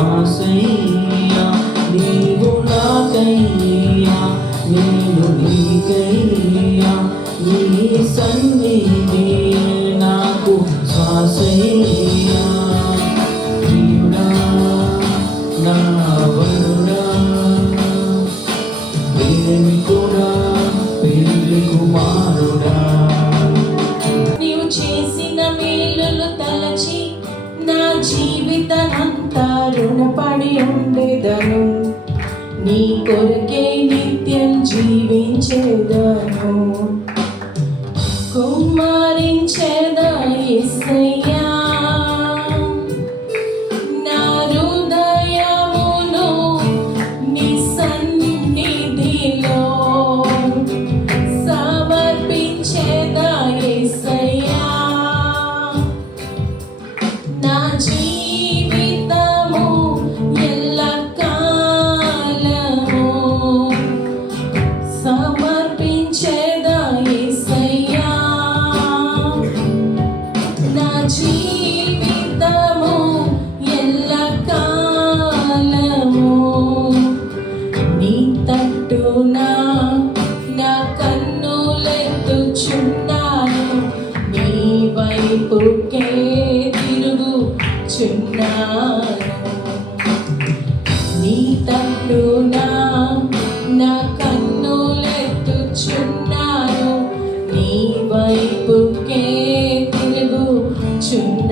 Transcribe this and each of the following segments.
శ్వాసయ్యా, నీవు నాకయ్యా, నేను నీకయ్యా, నీ సన్నిధి నాకు శ్వాసయ్యా. ప్రియుడా నా వరుడా, ప్రేమికుడా, పెళ్లి కుమారుడా, నీవు చేసిన మేలులు తలచి నా జీవితమంతా రుణపడి ఉండేదను. నీ కొరకే నిత్యం జీవించేదను. కుమ్మరించేదా యేసయ్యా నా హృదయమును నీ సన్నిధిలో సమర్పించేదా యేసయ్యా. నా జీవితము ఎల్లకాలము సమర్పించేదా యేసయ్యా. నా జీవితము ఎల్లకాలము నీ తట్టున నా కన్నులెత్తుచున్నాను, నీ వైపుకే తిరుగుచున్నాను. నీ తట్టున నా కన్నులెత్తుచున్నాను, నీ వైపుకే తిరుగుచున్నాను.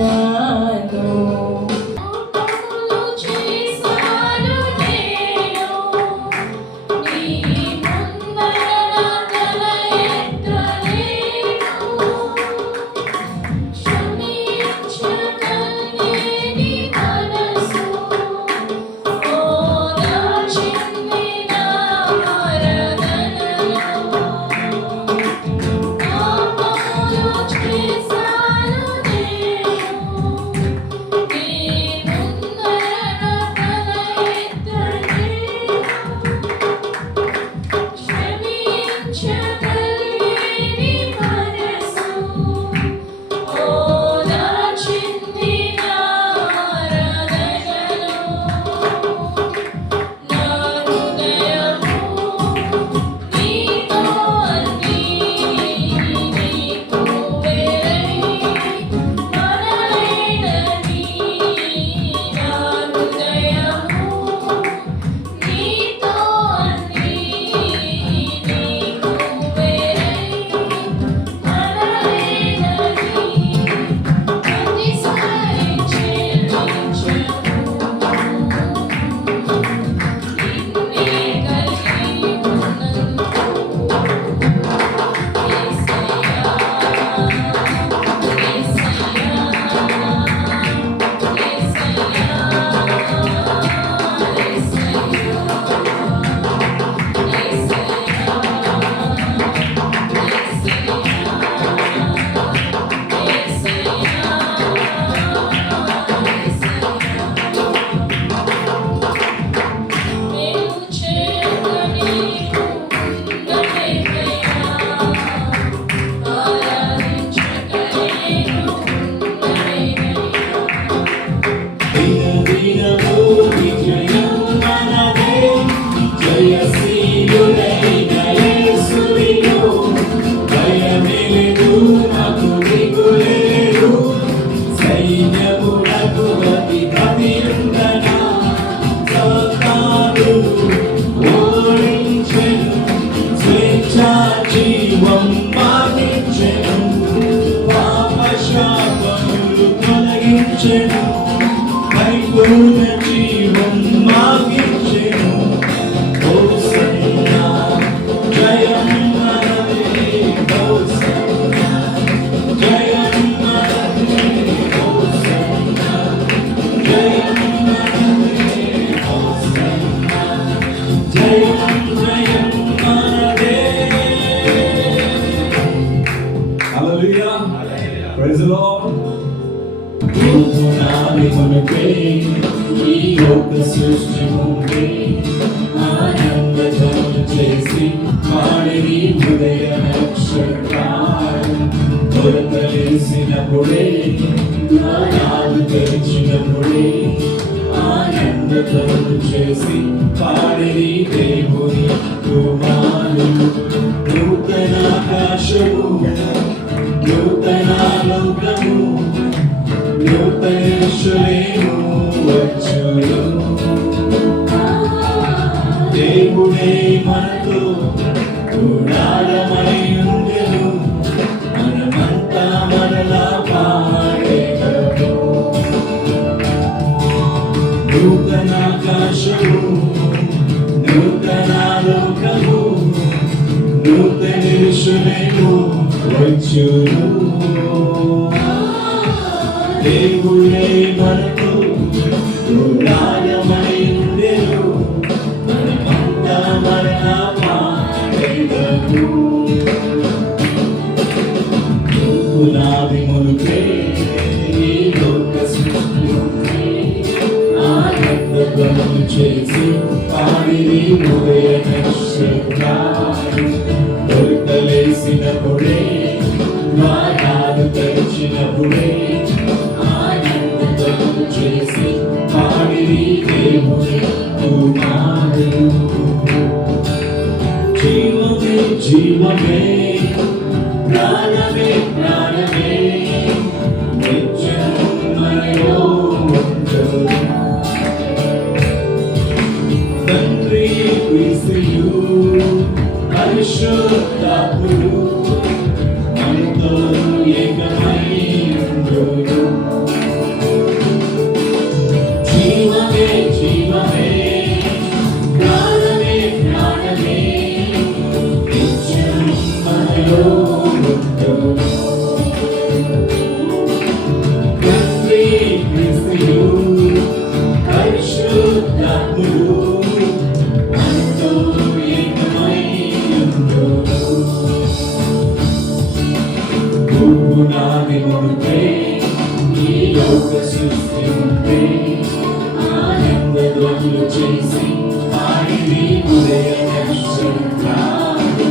Praise the Lord. ఈ యొక్క సృష్టి ముందే ఆనందధ్వనులు చేసి వాడిని హృదయ నక్షత్రాలు తెలిసినప్పుడే నాడు తెరిచినప్పుడే ఆనందధ్వనులు చేసి పాడిరి దేవుని కుమారులు. నూతన ఆకాశము, నూతన లోకము, నూతన యెరూషలేము వచ్చును. దేవుడే మనతో గుడారమై ఉండెను, మనమంతా మరలా పాడెదము. నూతన ఆకాశము, నూతన లోకము, నూతన యెరూషలేము వచ్చును. దేవుడే మనతో గుడారమై ఉండెను, మనమంతా మరలా పాడెదము. పునాది మునుపే ఈ లోక సృష్టి ఉంటే, ఆనందధ్వనులు చేసి పాడిరి ఉదయ నక్షత్రాలు. తొలికలేసినప్పుడే, ద్వారాలు తెరిచినప్పుడే, ఆనందధ్వనులు చేసి పాడిరి దేవుని కుమారులు. జీవమే జీవమే, ప్రాణమే ప్రాణమే, నిత్యము మనలో ఉండును. తండ్రి క్రీస్తుయు, పరిశుద్ధాత్ముడు మనతో ఏకమై ఉండును. జీవమే జీవమే, ప్రాణమే ప్రాణమే, నిత్యము మనలో ఉండును. తండ్రి క్రీస్తుయు, పరిశుద్ధాత్ముడు మనతో ఏకమై ఉండును. పునాది మునుపే ఈ లోక సృష్టి ఉంటే, ఆనందధ్వనులు చేసి పాడిరి ఉదయ నక్షత్రాలు.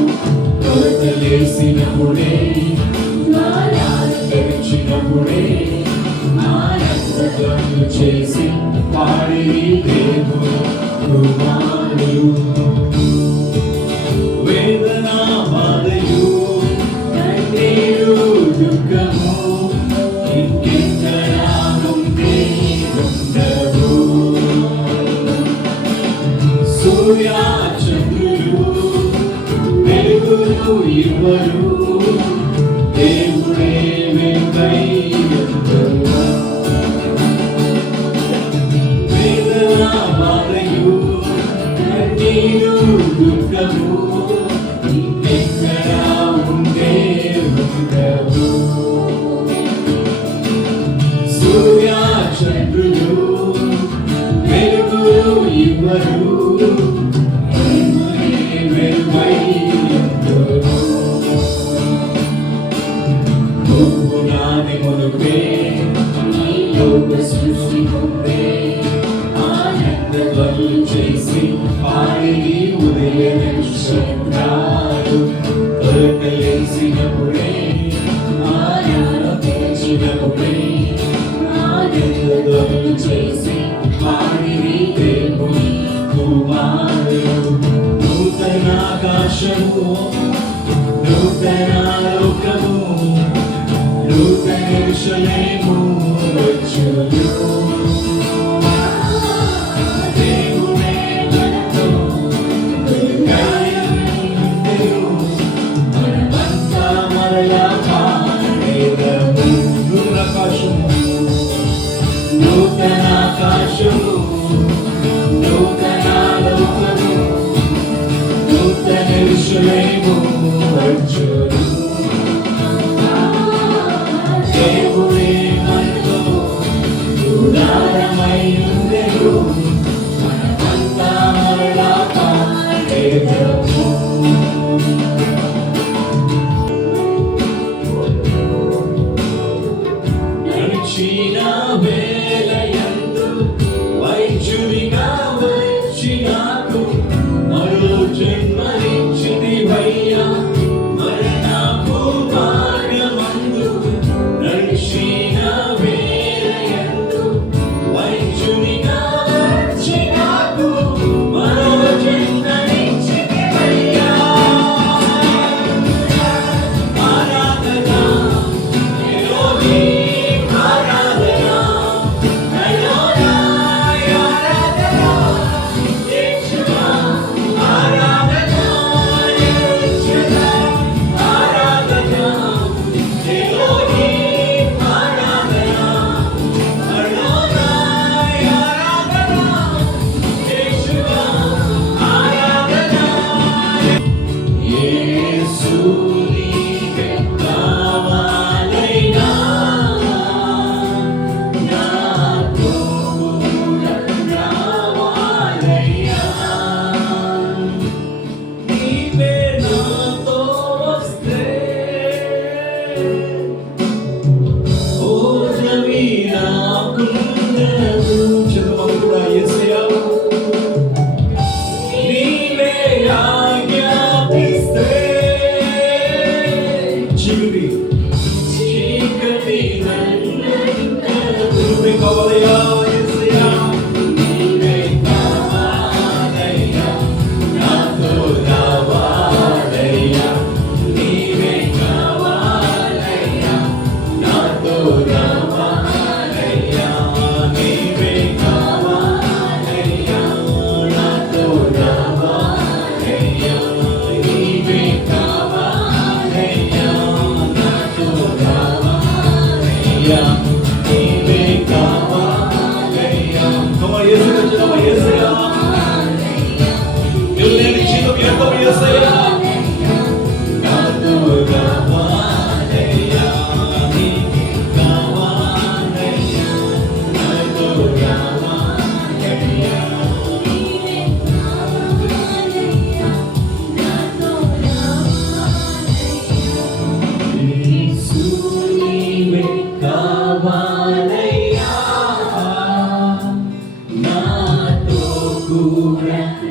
తొలికలేసినప్పుడే, ద్వారాలు తెరిచినప్పుడే, ఆనందధ్వనులు చేసి పాడిరి దేవుని కుమారులు. వేదన బాధయు, కన్నీరు దుఃఖము ఇంకెక్కడా ఉంటే ఉండవు. సూర్య చంద్రులు వెలుగులు ఇవ్వరు, దేవుడే వెలుగై ఉండును. వేదన బాధయు, కన్నీరు దుఃఖము ఇంకెక్కడా ఉంటే ఉండవు. సూర్య చంద్రులు వెలుగులు ఇవ్వరు, దేవుడే వెలుగై ఉండును. పునాది మునుపే ఈ లోక సృష్టి ఉంటే, ఆనందధ్వనులు చేసి పాడిరి ఉదయ నక్షత్రాలు. తొలికలేసినప్పుడే, ద్వారాలు తెరిచినప్పుడే, ఆనందధ్వనులు చేసి పాడిరి దేవుని కుమారులు. నూతన ఆకాశము, నూతన లోకము, నూతన యెరూషలేము వచ్చును. దేవుడే మనతో గుడారమై ఉండెను, మనమంతా మరలా పాడెదము. నూతన ఆకాశము, నూతన ఆకాశము, నూతన లోకము, నూతన యెరూషలేము వచ్చును. దేవుడే మనతో గుడారమై ఉండెను, మనమంతా మరలా పాడెదము. నడిచిన వేళయందు వైద్యునిగా వచ్చి నాకు మరో జన్మనిచ్చితివయ్యా. మరణపు మార్గమందు నడిచిన వేళయందు వైద్యునిగా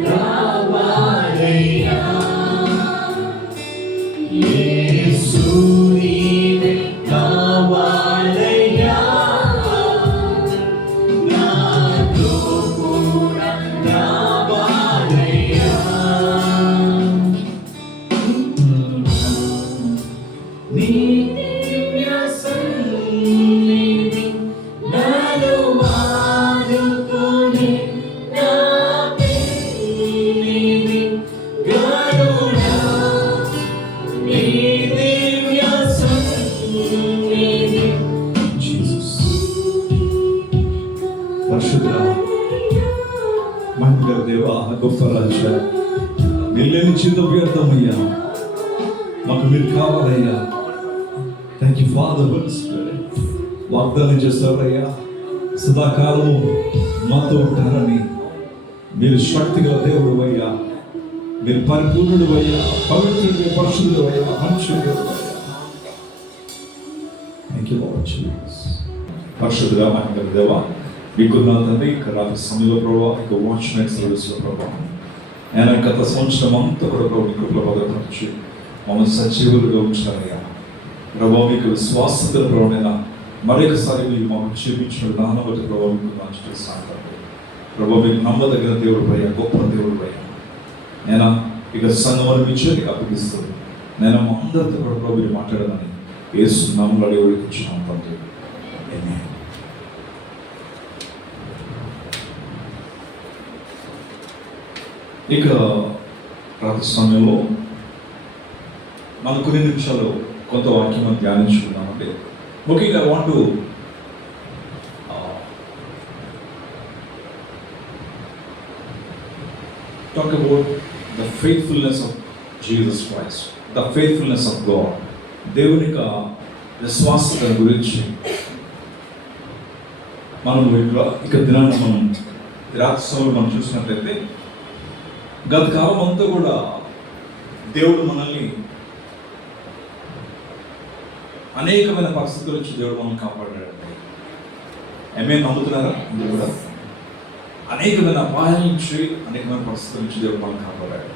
రావాలయ్యా యేసు నీవే కావాలయ్యా నాతో కూడా రావాలయ్యా నీ దివ్య సన్నిధి నన్ను ఆదుకుని నా పెన్నిధి గరుడా నీ దివ్య సన్నిధి జీసస్ పరిశుద్ధ మహిమ దేవా గొప్ప రాజా వెళ్ళని చింత వ్యర్థమయ్యా మాకు మీరు కావాలయ్యా. థ్యాంక్ యూ ఫాదర్ వాగ్దానం చేస్తారయ్యా సదాకాలము మాతో ఉంటారని. మీరు శక్తిగల దేవుడు అయ్యా, మీరు పరిపూర్ణుడు అయ్యా, పవిత్రుడు పరిశుద్ధుడు అయ్యా, మనుషుడు థ్యాంక్ యూ పరిశుద్ధుగా మహిమ దేవా మీకున్న తండ్రి ఇక రాత్రి సమయంలో ప్రభావ ఇక వాచ్మెన్ సర్వీస్లో ప్రభావం ఆయన గత సంవత్సరం అంతా కూడా ప్రభు కృపలో భద్రపరచి మమ్మల్ని సజీవులుగా ఉంచారయ్యా. ప్రభావ మీకు విశ్వాసత ప్రభావైనా మరొకసారి మీరు మమ్మల్ని క్షేమించిన విధానం బట్టి ప్రభావ మీకు మంచి ప్రభావ మీకు నమ్మదగిన దేవుడు అయ్యా, గొప్ప దేవుడు అయ్యా. నేను ఇక సంఘం ఇచ్చే నీకు అప్పగిస్తుంది. నేను మా అందరితో కూడా ప్రభు మీరు మాట్లాడమని యేసు నామములో అడిగి వచ్చినాం తండ్రి. ఆమేన్. ఇక రాత్రి సమయంలో మనం కొన్ని నిమిషాలు కొంత వాక్యం మనం ధ్యానించుకున్నామంటే ముఖ్యంగా want talk about the faithfulness of Jesus Christ, the faithfulness of God. దేవుని యొక్క విశ్వాసత గురించి మనం ఇక దినాన్ని మనం రాత్రి సమయంలో మనం చూసినట్లయితే గత కాలం అంతా కూడా దేవుడు మనల్ని అనేకమైన పరిస్థితుల నుంచి దేవుడు మనం కాపాడాడు. ఏమేమి నమ్ముతున్నారా? అందరూ కూడా అనేకమైన అపాయాల నుంచి అనేకమైన పరిస్థితుల నుంచి దేవుడు మనం కాపాడాడు.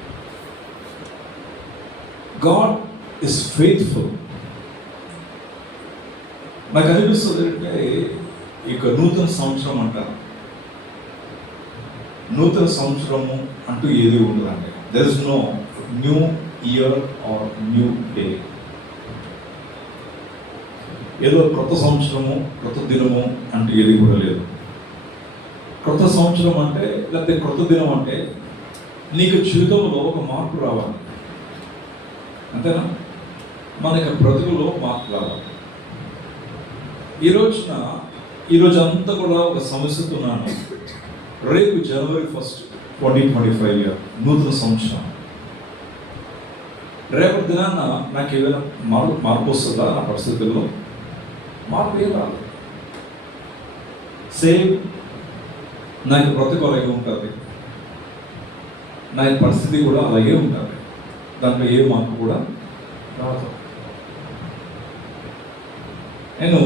God is faithful. నాకు అనిపిస్తుంది అంటే ఇక నూతన సంవత్సరం అంటారు. నూతన సంవత్సరము అంటూ ఏది ఉండదండి. There is no new year or new day. ఏదో కొత్త సంవత్సరము కొత్త దినము అంటూ ఏది కూడా లేదు. కొత్త సంవత్సరం అంటే లేకపోతే కొత్త దినం అంటే నీకు జీవితంలో ఒక మార్పు రావాలి, అంతేనా? మనకి బ్రతుకులో మార్పు రావాలి. ఈరోజు అంతా కూడా ఒక సమస్యతో ఉన్నాను. రేపు జనవరి 1, 2025 ఇయర్ నూతన సంవత్సరం. రేపటి దినాన నాకు ఏదైనా మార్పు వస్తుందా? నా పరిస్థితుల్లో మార్పు ఏం రాదు. సేమ్ నాకు బ్రతుకు అలాగే ఉంటుంది, నా పరిస్థితి కూడా అలాగే ఉంటుంది. దాంట్లో ఏ మార్పు కూడా రాదు. నేను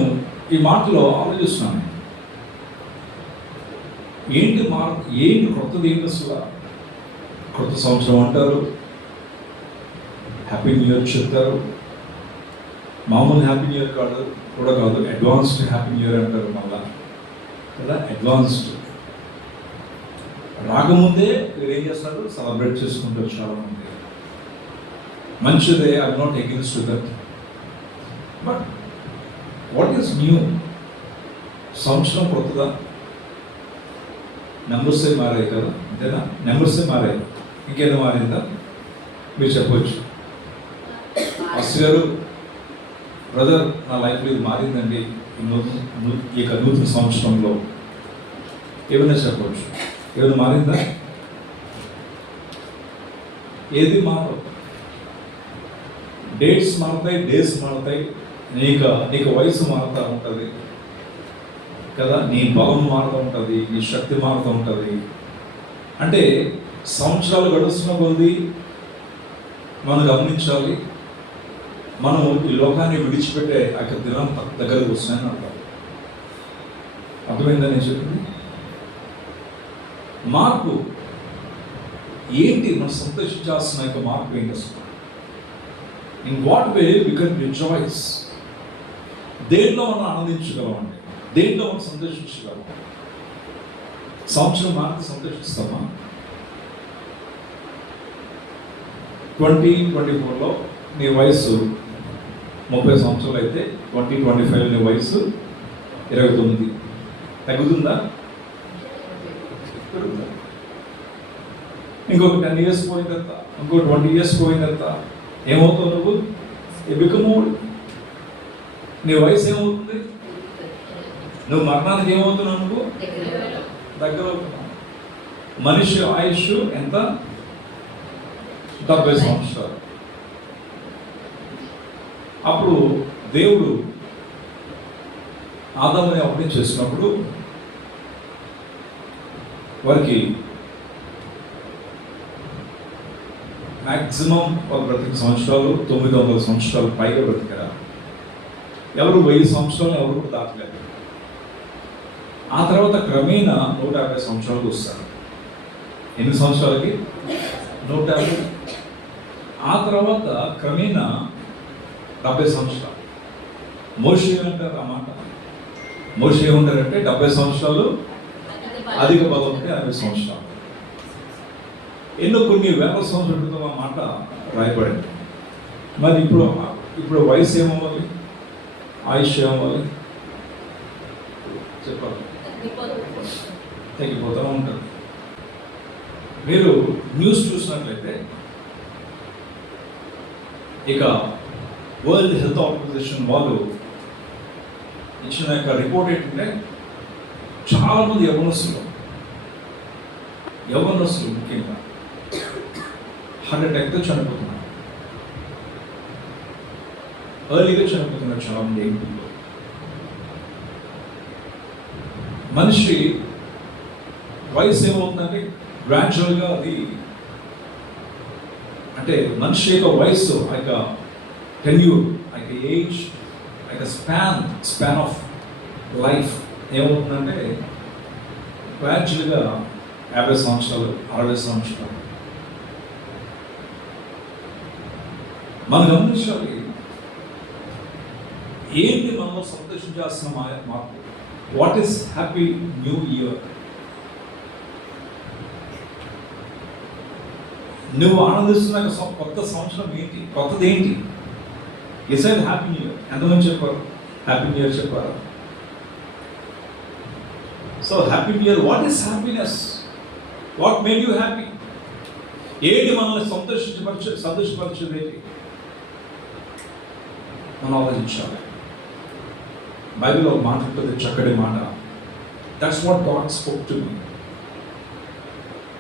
ఈ మాటలో ఆలోచిస్తున్నాను, ఏంటి మార్పు, ఏంటి కొత్తది, ఏంటి అసలు? కొత్త సంవత్సరం అంటారు, హ్యాపీ న్యూ ఇయర్ చెప్తారు. మామూలు హ్యాపీ న్యూ ఇయర్ కూడా కాదు, అడ్వాన్స్డ్ హ్యాపీ న్యూ ఇయర్ అంటారు మళ్ళా కదా. అడ్వాన్స్డ్ రాకముందే మీరు ఏం చేస్తారు? సెలబ్రేట్ చేసుకుంటారు చాలామంది. మంచిదే, I'm not against that. But what is new? సంవత్సరం కొత్తదా? నెంబర్సే మారాయి కదా, అంతేనా? నెంబర్సే మారాయి, ఇంకేదో మారిందా? మీరు చెప్పవచ్చు. ఫస్ట్ గారు, బ్రదర్ నా లైఫ్లో ఇది మారిందండి ఈ యొక్క నూతన సంవత్సరంలో, ఏమైనా చెప్పవచ్చు. ఏమైనా మారిందా? ఏది మారదు. డేట్స్ మారుతాయి, డేస్ మారుతాయి, నీకు వయసు మారుతూ ఉంటుంది కదా, నీ బలం మారుతూ ఉంటుంది, నీ శక్తి మారుతూ ఉంటుంది. అంటే సంవత్సరాలు గడుస్తున్న కొద్దీ మనం గమనించాలి, మనం ఈ లోకాన్ని విడిచిపెట్టే ఆ దినం దగ్గరకు వస్తున్నాయని అంటారు. అర్థమైందని నేను చెప్పింది. మార్పు ఏంటి మనం సంతోషించాల్సిన యొక్క మార్పు ఏంటి అసలు? In what way we can rejoice? దేంట్లో మనం ఆనందించగలం అండి? దేంట్లో మనం సంతోషించగలం? సంవత్సరం మాత్రం సంతోషిస్తామా? 2024లో నీ వయసు 30 సంవత్సరాలు అయితే 2025 నీ వయసు 29. తగ్గుతుందా? పెరుగుతుందా? ఇంకొక 10 years పోయిన తర్వాత, ఇంకో 20 years పోయిన తర్వాత ఏమవుతావు నువ్వు? Become old. నీ వయసు ఏమవుతుంది? నువ్వు మరణానికి ఏమవుతున్నావు? నువ్వు దగ్గర అవుతున్నావు. మనిషి ఆయుష్ ఎంత? 70 సంవత్సరాలు. అప్పుడు దేవుడు ఆదాముని అప్పుడే చేసినప్పుడు వారికి మ్యాక్సిమం ఒక బ్రతిక సంవత్సరాలు 900 సంవత్సరాలు పైగా బ్రతికారు. ఎవరు 1000 సంవత్సరాలు ఎవరు కూడా దాటలేదు. ఆ తర్వాత క్రమేణా 150 సంవత్సరాలకు వస్తారు. ఎన్ని సంవత్సరాలకి? 150. ఆ తర్వాత క్రమేణా 70 సంవత్సరాలు. మోషే అంటారు ఆ మాట. మోషే ఏమంటారంటే 70 సంవత్సరాలు అధిక బలం ఉంటే 60 సంవత్సరాలు. ఎన్నో కొన్ని వేల సంవత్సరాల క్రితం ఆ మాట రాయబడింది. మరి ఇప్పుడు వయసు ఏమవ్వాలి? ఆయుష్ ఏమవ్వాలి? చెప్పాలి. తగ్గిపోతూ ఉంటుంది. మీరు న్యూస్ చూసినట్లయితే ఇక వరల్డ్ హెల్త్ ఆర్గనైజేషన్ వాళ్ళు ఇచ్చిన యొక్క రిపోర్ట్ ఏంటంటే చాలామంది యవ్వనస్తులు ముఖ్యంగా హార్ట్ అటాక్తో చనిపోతున్నారు. ఎర్లీగా చనిపోతున్నారు చాలామంది యంగ్ పీపుల్. మనిషి వయసు ఏమవుతుందంటే గ్రాడ్యువల్గా అది అంటే మనిషి యొక్క వయసు యొక్క టెన్యూర్, యొక్క ఏజ్, యొక్క స్పాన్ ఆఫ్ లైఫ్ ఏమవుతుందంటే గ్రాడ్యువల్గా 50 సంవత్సరాలు 60 సంవత్సరాలు. మనం గమనించాలి ఏంటి మనలో సంతోషించాల్సిన మార్పు. What is happy new year? నువ్వు ఆనందిస్తున్న కొత్త సంవత్సరం ఏంటి? కొత్తది ఏంటి? ఈసారి హ్యాపీ న్యూ ఇయర్. ఎంతమంది చెప్పారు హ్యాపీ న్యూ ఇయర్? చెప్పారు. So happy new year. What is happiness? What made you happy? ఏంటి మనల్ని సంతోషపరిచేది ఏంటి? మనం ఆలోచించాలి. బైబిల్లో ఒక మాట ఉంటుంది, చక్కటి మాట. That's what God spoke to me.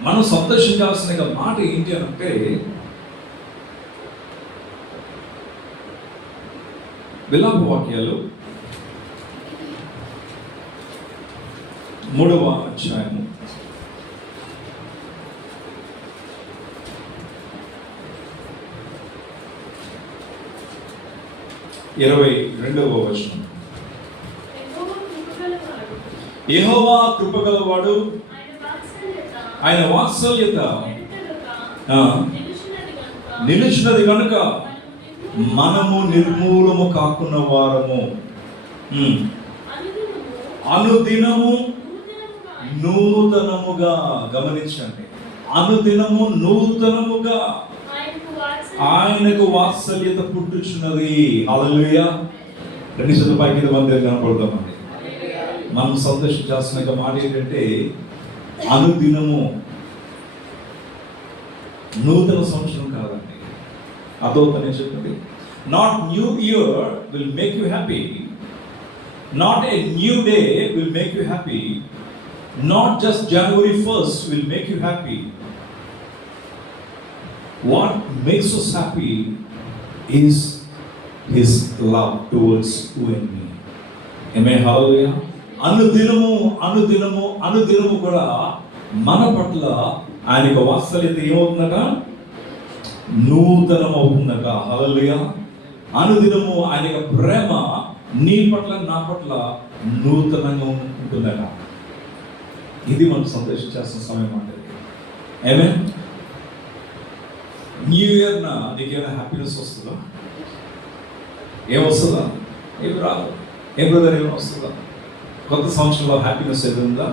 మనం సంతోషించాల్సిన మాట ఏంటి అంటే విలాప వాక్యాలు 3వ అధ్యాయము 22వ వచనం. యెహోవా కృపగలవాడు, ఆయన వాత్సల్యత నిలిచినది కనుక మనము నిర్మూలము కాకున్న వారము. అనుదినము నూతనముగా, గమనించండి, అనుదినము నూతనముగా ఆయనకు వాత్సల్యత పుట్టుచున్నది. హల్లెలూయా. 2 పైకి మంది కనపడతామండి. మనం సంతోషించాల్సిన మాట ఏంటంటే అనుదినము. నూతన సంవత్సరం కాదండి, అదొకనే చెప్పింది. Not new year will make you happy, not a new day will make you happy, not just January 1st will make you happy. What makes us happy is His love towards you and me. Amen. Hallelujah. అనుదినము కూడా మన పట్ల ఆయన యొక్క వాత్సల్యత ఏమవుతుందట? నూతనం అవుతుందట. హల్లెలూయా. అనుదినము ఆయన యొక్క ప్రేమ నీ పట్ల నా పట్ల నూతనంగా ఉంటుందట. ఇది మనం సంతోషించాల్సిన సమయం అంటే. ఆమేన్. న్యూ ఇయర్న నీకేమైనా హ్యాపీనెస్ వస్తుందా? ఏమొస్తుందా? ఏమి రాదు. ఏం బ్రదర్ ఏమైనా వస్తుందా? కొత్త సంవత్సరంలో హ్యాపీనెస్ ఏది ఉందా?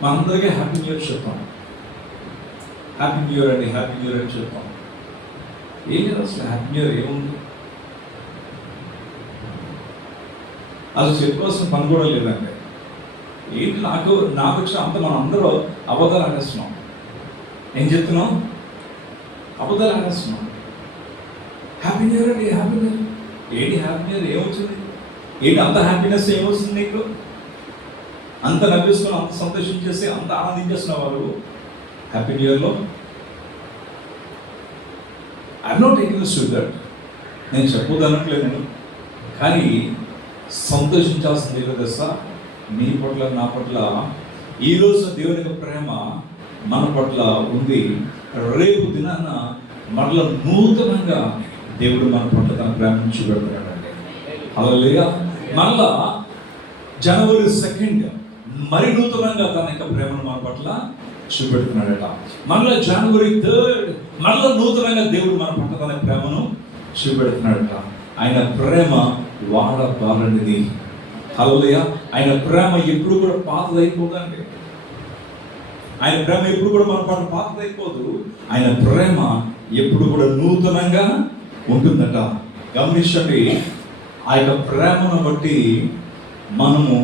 మా అందరికీ హ్యాపీ న్యూ ఇయర్ చెప్తాం. హ్యాపీ న్యూ ఇయర్ అండి, హ్యాపీ న్యూ ఇయర్ అని చెప్తాం. ఏం లేదు అసలు. హ్యాపీ న్యూ ఇయర్ ఏముంది? అసలు చెప్పుకోవాల్సిన పని కూడా లేదండి. ఏంటి నాకు వచ్చిన అంత మనం అందరూ అబద్ధాలు ఆడేస్తున్నాం. ఏం చెప్తున్నాం? అబద్ధాలు ఆడేస్తున్నాం. హ్యాపీ న్యూ ఇయర్ అండి, హ్యాపీ న్యూ ఇయర్. ఏంటి హ్యాపీ న్యూ ఇయర్ ఏమొచ్చింది? ఏంటి అంత హ్యాపీనెస్ ఏమొస్తుంది నీకు? అంత నవ్వేసుకొని, అంత సంతోషించేసి, అంత ఆనందించేస్తున్నావు వాళ్ళు హ్యాపీ న్యూ ఇయర్లో. I'm not against that. నేను చెప్పొద్దనట్లేదు నేను. కానీ సంతోషించాల్సింది ఏదో తెలుసా? నీ పట్ల, నా పట్ల ఈరోజు దేవుని యొక్క ప్రేమ మన పట్ల ఉంది. రేపు దినాన మరల నూతనంగా దేవుడు మన పట్ల తన ప్రేమను చూపెడుతున్నాడండి. హల్లెలూయా. మరలా జనవరి 2 మరి నూతనంగా తన యొక్క ప్రేమను మన పట్ల చూపెడుతున్నాడట. మరలా జనవరి 3 మరలా నూతనంగా దేవుడు మన పట్ల తన ప్రేమను చూపెడుతున్నాడట. ఆయన ప్రేమ వాడబారనిది. హల్లెలూయా. ఆయన ప్రేమ ఎప్పుడు కూడా పాతదైపోదండి. ఆయన ప్రేమ ఎప్పుడు కూడా మన పట్ల పాతదైపోదు. ఆయన ప్రేమ ఎప్పుడు కూడా నూతనంగా ఉంటుందట. గమనించండి, ఆ యొక్క ప్రేమను బట్టి మనము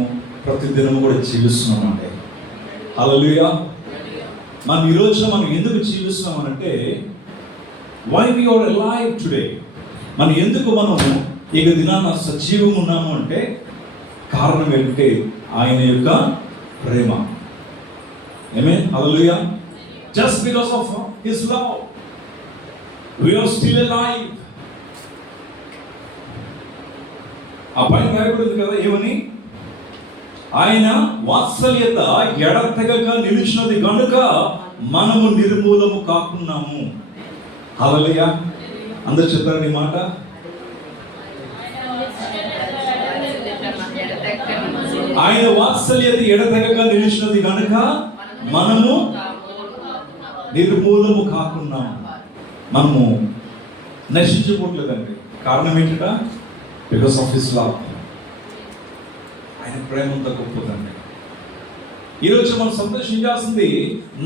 ప్రతిదినము కూడా జీవిస్తున్నామండి. హల్లెలూయా. మనం ఈరోజు మనం ఎందుకు జీవిస్తున్నామనంటే, why we are alive today. మనం ఎందుకు మనము ఇక దినాన సజీవం ఉన్నాము అంటే కారణం ఏంటంటే ఆయన యొక్క ప్రేమ. ఆమేన్. హల్లెలూయా. Just because of his love we are still alive. ఆ పైన రాయబడింది కదా, ఏమని? ఆయన వాత్సల్యత ఎడతెగక నిలిచినది గనుక మనము నిర్మూలము కాకున్నాము. హల్లెలూయా. అందరు చెప్పారండి ఈ మాట. ఆయన వాత్సల్యత ఎడతెగక నిలిచినది గనుక మనము నిర్మూలము కాకున్నాము. మనము నశించిపోవట్లేదండి. కారణం ఏంటంటే బికాస్ ఆఫ్ హిస్ లవ్. ఆయన ప్రేమ అంత గొప్పదండి. ఈరోజు మనం సంతోషించాల్సింది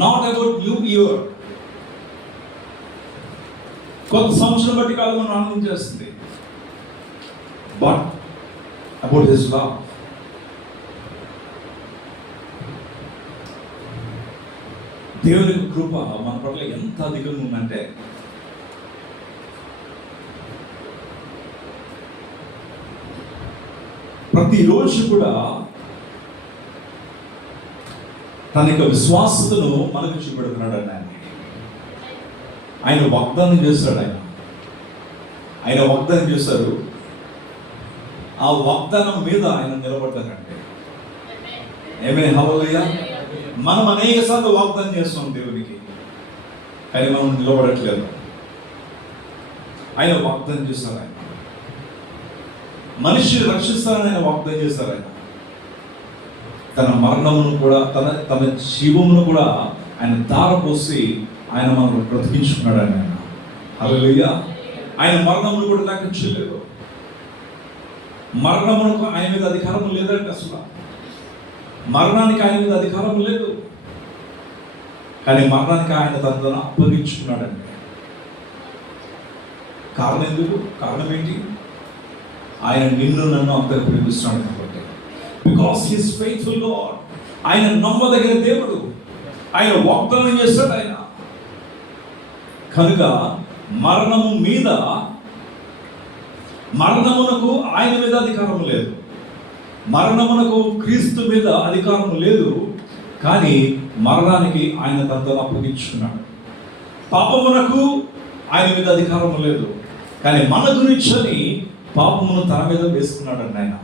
నాట్ అబౌట్ న్యూ ఇయర్, కొత్త సంవత్సరం బట్టి కాదు మనం ఆనందించేస్తుంది, బట్ అబౌట్ హిస్ లవ్. దేవుని కృప మన పట్ల ఎంత అధికంగా ఉందంటే, ప్రతిరోజు కూడా తన యొక్క విశ్వాసతను మనకు చూపెడుతున్నాడు అండి. ఆయన వాగ్దానం చేస్తాడు. ఆయన వాగ్దానం చేశారు. ఆ వాగ్దానం మీద ఆయన నిలబడ్డారండి. ఆమేన్. హల్లెలూయా. మనం అనేక సార్లు వాగ్దానం చేస్తాం దేవునికి, కానీ మనం నిలబడట్లేదు. ఆయన వాగ్దానం చేశారు. ఆయన మనిషిని రక్షిస్తారని ఆయన వాగ్దానం చేశారు. ఆయన తన మరణమును కూడా, తన జీవమును కూడా ఆయన ధారపోసి ఆయన మనం బ్రతికించుకున్నాడు. ఆయన హల్లెలూయా. ఆయన మరణమును కూడా లెక్కించలేదు. మరణమునకు ఆయన మీద అధికారం లేదండి. అసలు మరణానికి ఆయన మీద అధికారం లేదు, కానీ మరణానికి ఆయన తనను అప్పగించుకున్నాడండి. కారణం ఎందుకు? కారణం ఏంటి? ఆయన నిన్ను నన్ను అంతగా ప్రేమిస్తున్నాడు కాబట్టి. Because his faithful God. ఆయన నమ్మదగిన దేవుడు. ఆయన వాగ్దానం చేస్తాడు. ఆయన కనుక మరణమునకు ఆయన మీద అధికారం లేదు, మరణమునకు క్రీస్తు మీద అధికారం లేదు, కానీ మరణానికి ఆయన తనను అప్పగించుకున్నాడు. పాపమునకు ఆయన మీద అధికారం లేదు, కానీ మన గురించి పాపమును తన మీద వేసుకున్నాడండి ఆయన.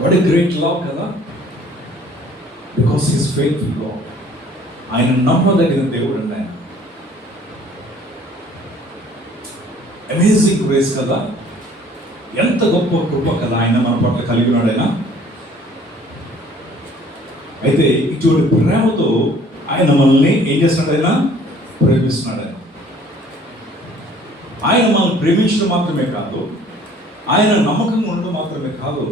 వాట్ ఏ గ్రేట్ లవ్ కదా. Because his faithful God. ఆయన నమ్మదగిన దేవుడు అండి. ఆయన అమేజింగ్ గ్రేస్ కదా. ఎంత గొప్ప కృప కదా ఆయన మన పట్ల కలిగి ఉన్నాడు. ఆయన అయితే ఇటువంటి ప్రేమతో ఆయన మనల్ని ఏం చేస్తున్నాడు? ఆయన ప్రేమిస్తున్నాడు ఆయన. ఆయన మనం ప్రేమించడం మాత్రమే కాదు, ఆయన నమ్మకంగా ఉండడం మాత్రమే కాదు,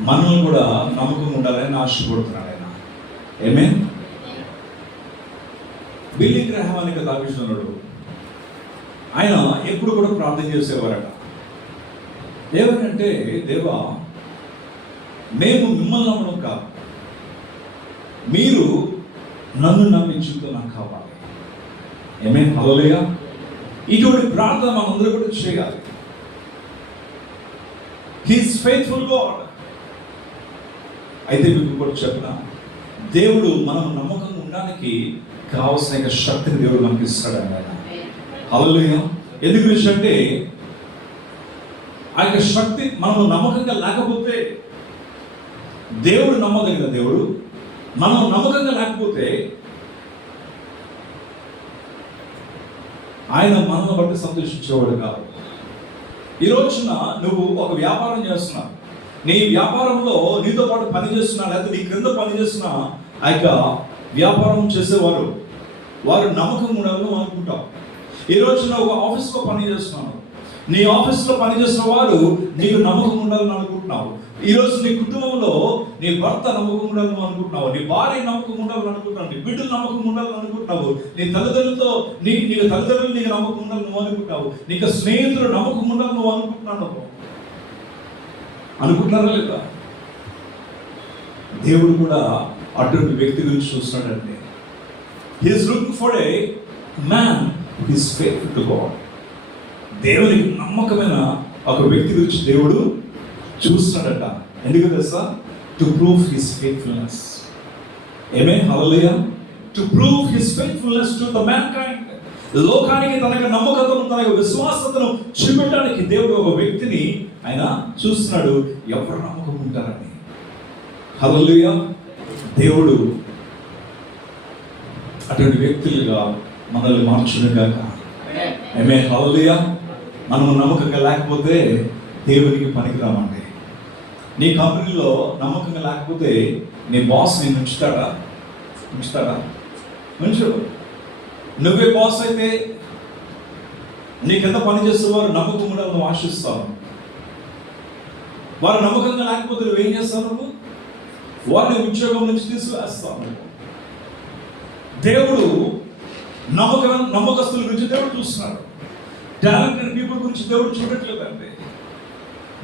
మనల్ని కూడా నమ్మకంగా ఉండాలని ఆశపడుతున్నాడు ఆయన. ఆమేన్. బిల్లీ గ్రహాం అనే దావీదునుడు ఆయన ఎప్పుడు కూడా ప్రార్థన చేసేవారట. ఏమనంటే, దేవా, మేము మిమ్మల్ని నమ్మడం కాదు, మీరు నన్ను నమ్మి జీవితం నాకు కావాలి. ఆమేన్. హల్లెలూయా. ఇటువంటి ప్రార్థన మనందరూ కూడా చేయాలి. He's faithful God. అయితే మీకు కూడా చెప్పిన, దేవుడు మనం నమ్మకంగా ఉండడానికి కావాల్సిన శక్తిని దేవుడు మనకి ఇస్తాడు ఆయన. హల్లెలూయా. ఎందుకు అంటే ఆ యొక్క శక్తి మనం నమ్మకంగా లేకపోతే, దేవుడు నమ్మదగిన దేవుడు, మనం నమ్మకంగా లేకపోతే ఆయన మనల్ని బట్టి సంతోషించేవాడు కాదు. ఈ రోజున నువ్వు ఒక వ్యాపారం చేస్తున్నావు, నీ వ్యాపారంలో నీతో పాటు పని చేస్తున్నా, లేకపోతే నీ క్రింద పని చేస్తున్నా ఆ యొక్క వ్యాపారం చేసేవారు వారు నమ్మకం ఉండాలని అనుకుంటావు. ఈ రోజున ఒక ఆఫీస్లో పని చేస్తున్నావు, నీ ఆఫీస్లో పనిచేసిన వాడు నీకు నమ్మకం ఉండాలని అనుకుంటున్నావు. ఈరోజు నీ కుటుంబంలో నీ భర్త నమ్మకం ఉండాలని అనుకుంటున్నావు, నీ భార్య నమ్మకం ఉండాలని అనుకుంటున్నావు, నీ బిడ్డలు నమ్మకం ఉండాలని అనుకుంటున్నావు, నీ తల్లిదండ్రులతో నీకు తల్లిదండ్రులు నీకు నమ్మకం ఉండాలని నువ్వు అనుకుంటున్నావు, నీకు స్నేహితులు నమ్మకం ఉండాలని నువ్వు అనుకుంటున్నారా లేదా? దేవుడు కూడా అటువంటి వ్యక్తి గురించి చూస్తున్నాడండి. He is looking for a man who is faithful to God. దేవునికి నమ్మకమైన ఒక వ్యక్తి గురించి దేవుడు చూస్తున్నాడట. ఎందుకు తెలుసా? To prove his faithfulness. ఆమేన్. హల్లెలూయా. To prove his faithfulness to the mankind. లోకానికి తన నమ్మకతను, తన విశ్వాసతను చూపెట్టడానికి దేవుడు ఒక వ్యక్తిని ఆయన చూస్తున్నాడు, ఎవరు నమ్మకం ఉంటారని. హల్లెలూయా. దేవుడు అటువంటి వ్యక్తులుగా మనల్ని మార్చునుగాక. ఆమేన్. హల్లెలూయా. మనము నమ్మకంగా లేకపోతే దేవునికి పనికిరామండి. నీ కంపెనీలో నమ్మకంగా లేకపోతే నీ బాస్ నేను ఉంచుతాడా? ఉంచడు. నువ్వే బాస్ అయితే నీ కింద పనిచేసేవారు నమ్మకం కూడా నువ్వు ఆశిస్తావు. వారు నమ్మకంగా లేకపోతే నువ్వేం చేస్తావు? నువ్వు వారిని ఉద్యోగం నుంచి తీసుకువేస్తావు. దేవుడు నమ్మకస్తుల గురించి దేవుడు చూస్తున్నాడు. టాలెంటెడ్ పీపుల్ గురించి దేవుడు చూడట్లేదండి.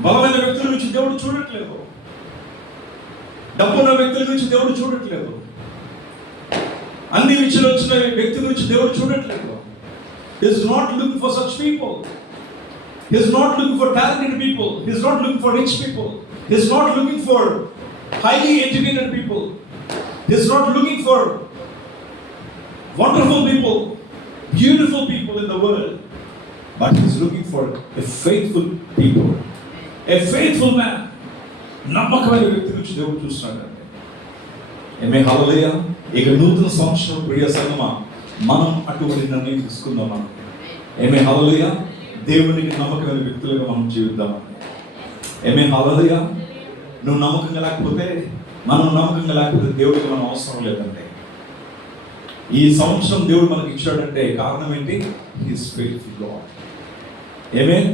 బలమైన వ్యక్తుల గురించి దేవుడు చూడట్లేదు. డబ్బున్న వ్యక్తుల గురించి దేవుడు చూడట్లేదు. అన్ని విషయాలు వచ్చిన వ్యక్తి గురించి దేవుడు చూడట్లేదు. He is not looking for such people. He is not looking for talented people. He is not looking for rich people. He is not looking for highly educated people. He is not looking for wonderful people, beautiful people in the world. But he is looking for a faithful people, a faithful man. నమ్మకమైన వ్యక్తి గురించి దేవుడు చూస్తున్నాడు. ఆమేన్. హల్లెలూయా. ఇక నూతన సంవత్సరం ప్రియ సంగమా, మనం అటువంటి నిర్ణయం తీసుకుందాం. మనం ఆమేన్. హల్లెలూయా. దేవునికి నమ్మకమైన వ్యక్తులుగా మనం జీవిద్దాం. ఆమేన్. హల్లెలూయా. నువ్వు నమ్మకంగా లేకపోతే, మనం నమ్మకంగా లేకపోతే దేవుడికి మనం అవసరం లేదంటే. ఈ సంవత్సరం దేవుడు మనకి ఇచ్చాడంటే కారణం ఏంటి? His faithful God. ఆమేన్.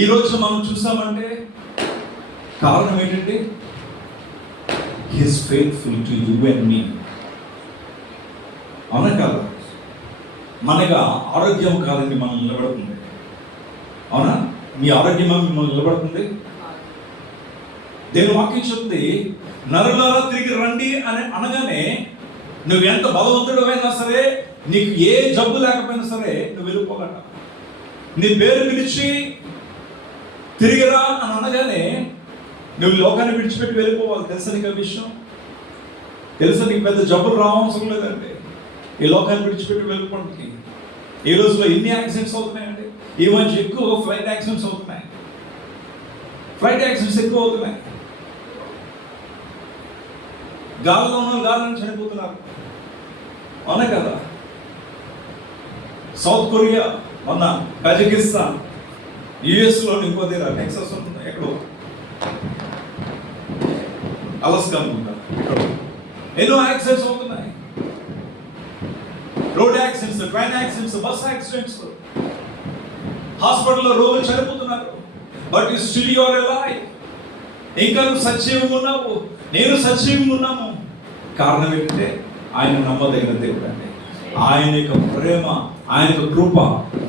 ఈ రోజు మనం చూసామంటే కారణం ఏంటంటే his faithful to you and me. అవునా కాదు? మనగా ఆరోగ్యం కాదండి మనల్ని నిలబడుతుంది. అవునా? మీ ఆరోగ్యం మిమ్మల్ని నిలబడుతుంది. దేవుని వాక్యం చెప్తే నరులారా తిరిగి రండి అని అనగానే నువ్వు ఎంత బలవంతుడమైనా సరే, నీకు ఏ జబ్బు లేకపోయినా సరే నువ్వు వెళ్ళిపోగలట. నీ పేరు పిలిచి తిరిగిరా అని అనగానే నువ్వు లోకాన్ని విడిచిపెట్టి వెళ్ళిపోవాలి. తెలుసా నీకు ఆ విషయం? తెలుసా నీకు పెద్ద జబ్బులు రావవసరం లేదండి ఈ లోకాన్ని విడిచిపెట్టి వెళ్ళిపోవడానికి. ఈ రోజులో ఎన్ని యాక్సిడెంట్స్ అవుతున్నాయండి? ఈ మధ్య ఎక్కువ ఫ్లైట్ యాక్సిడెంట్స్ అవుతున్నాయి. ఎక్కువ అవుతున్నాయి. గాల్లో ఉన్న గాలిని చనిపోతున్నారు. అవునా కదా? సౌత్ కొరియా, మొన్న కజకిస్తాన్, యుఎస్లో ఇంకో దగ్గర టెక్సాస్ ఉంటుంది, ఎక్కడో అలాస్కా అనుకుంటా, ఎన్నో యాక్సిడెంట్స్ అవుతున్నాయి. Road accidents, train accidents, bus accidents, హాస్పిటల్లో రోగులు చనిపోతున్నారు. But you still you are alive. ఇంకా నువ్వు సజీవంగా ఉన్నావు, నేను సజీవంగా ఉన్నాము. కారణం ఏంటంటే ఆయన నమ్మదగిన దేవుడు అండి. ఆయన యొక్క ప్రేమ, ఆయన యొక్క కృప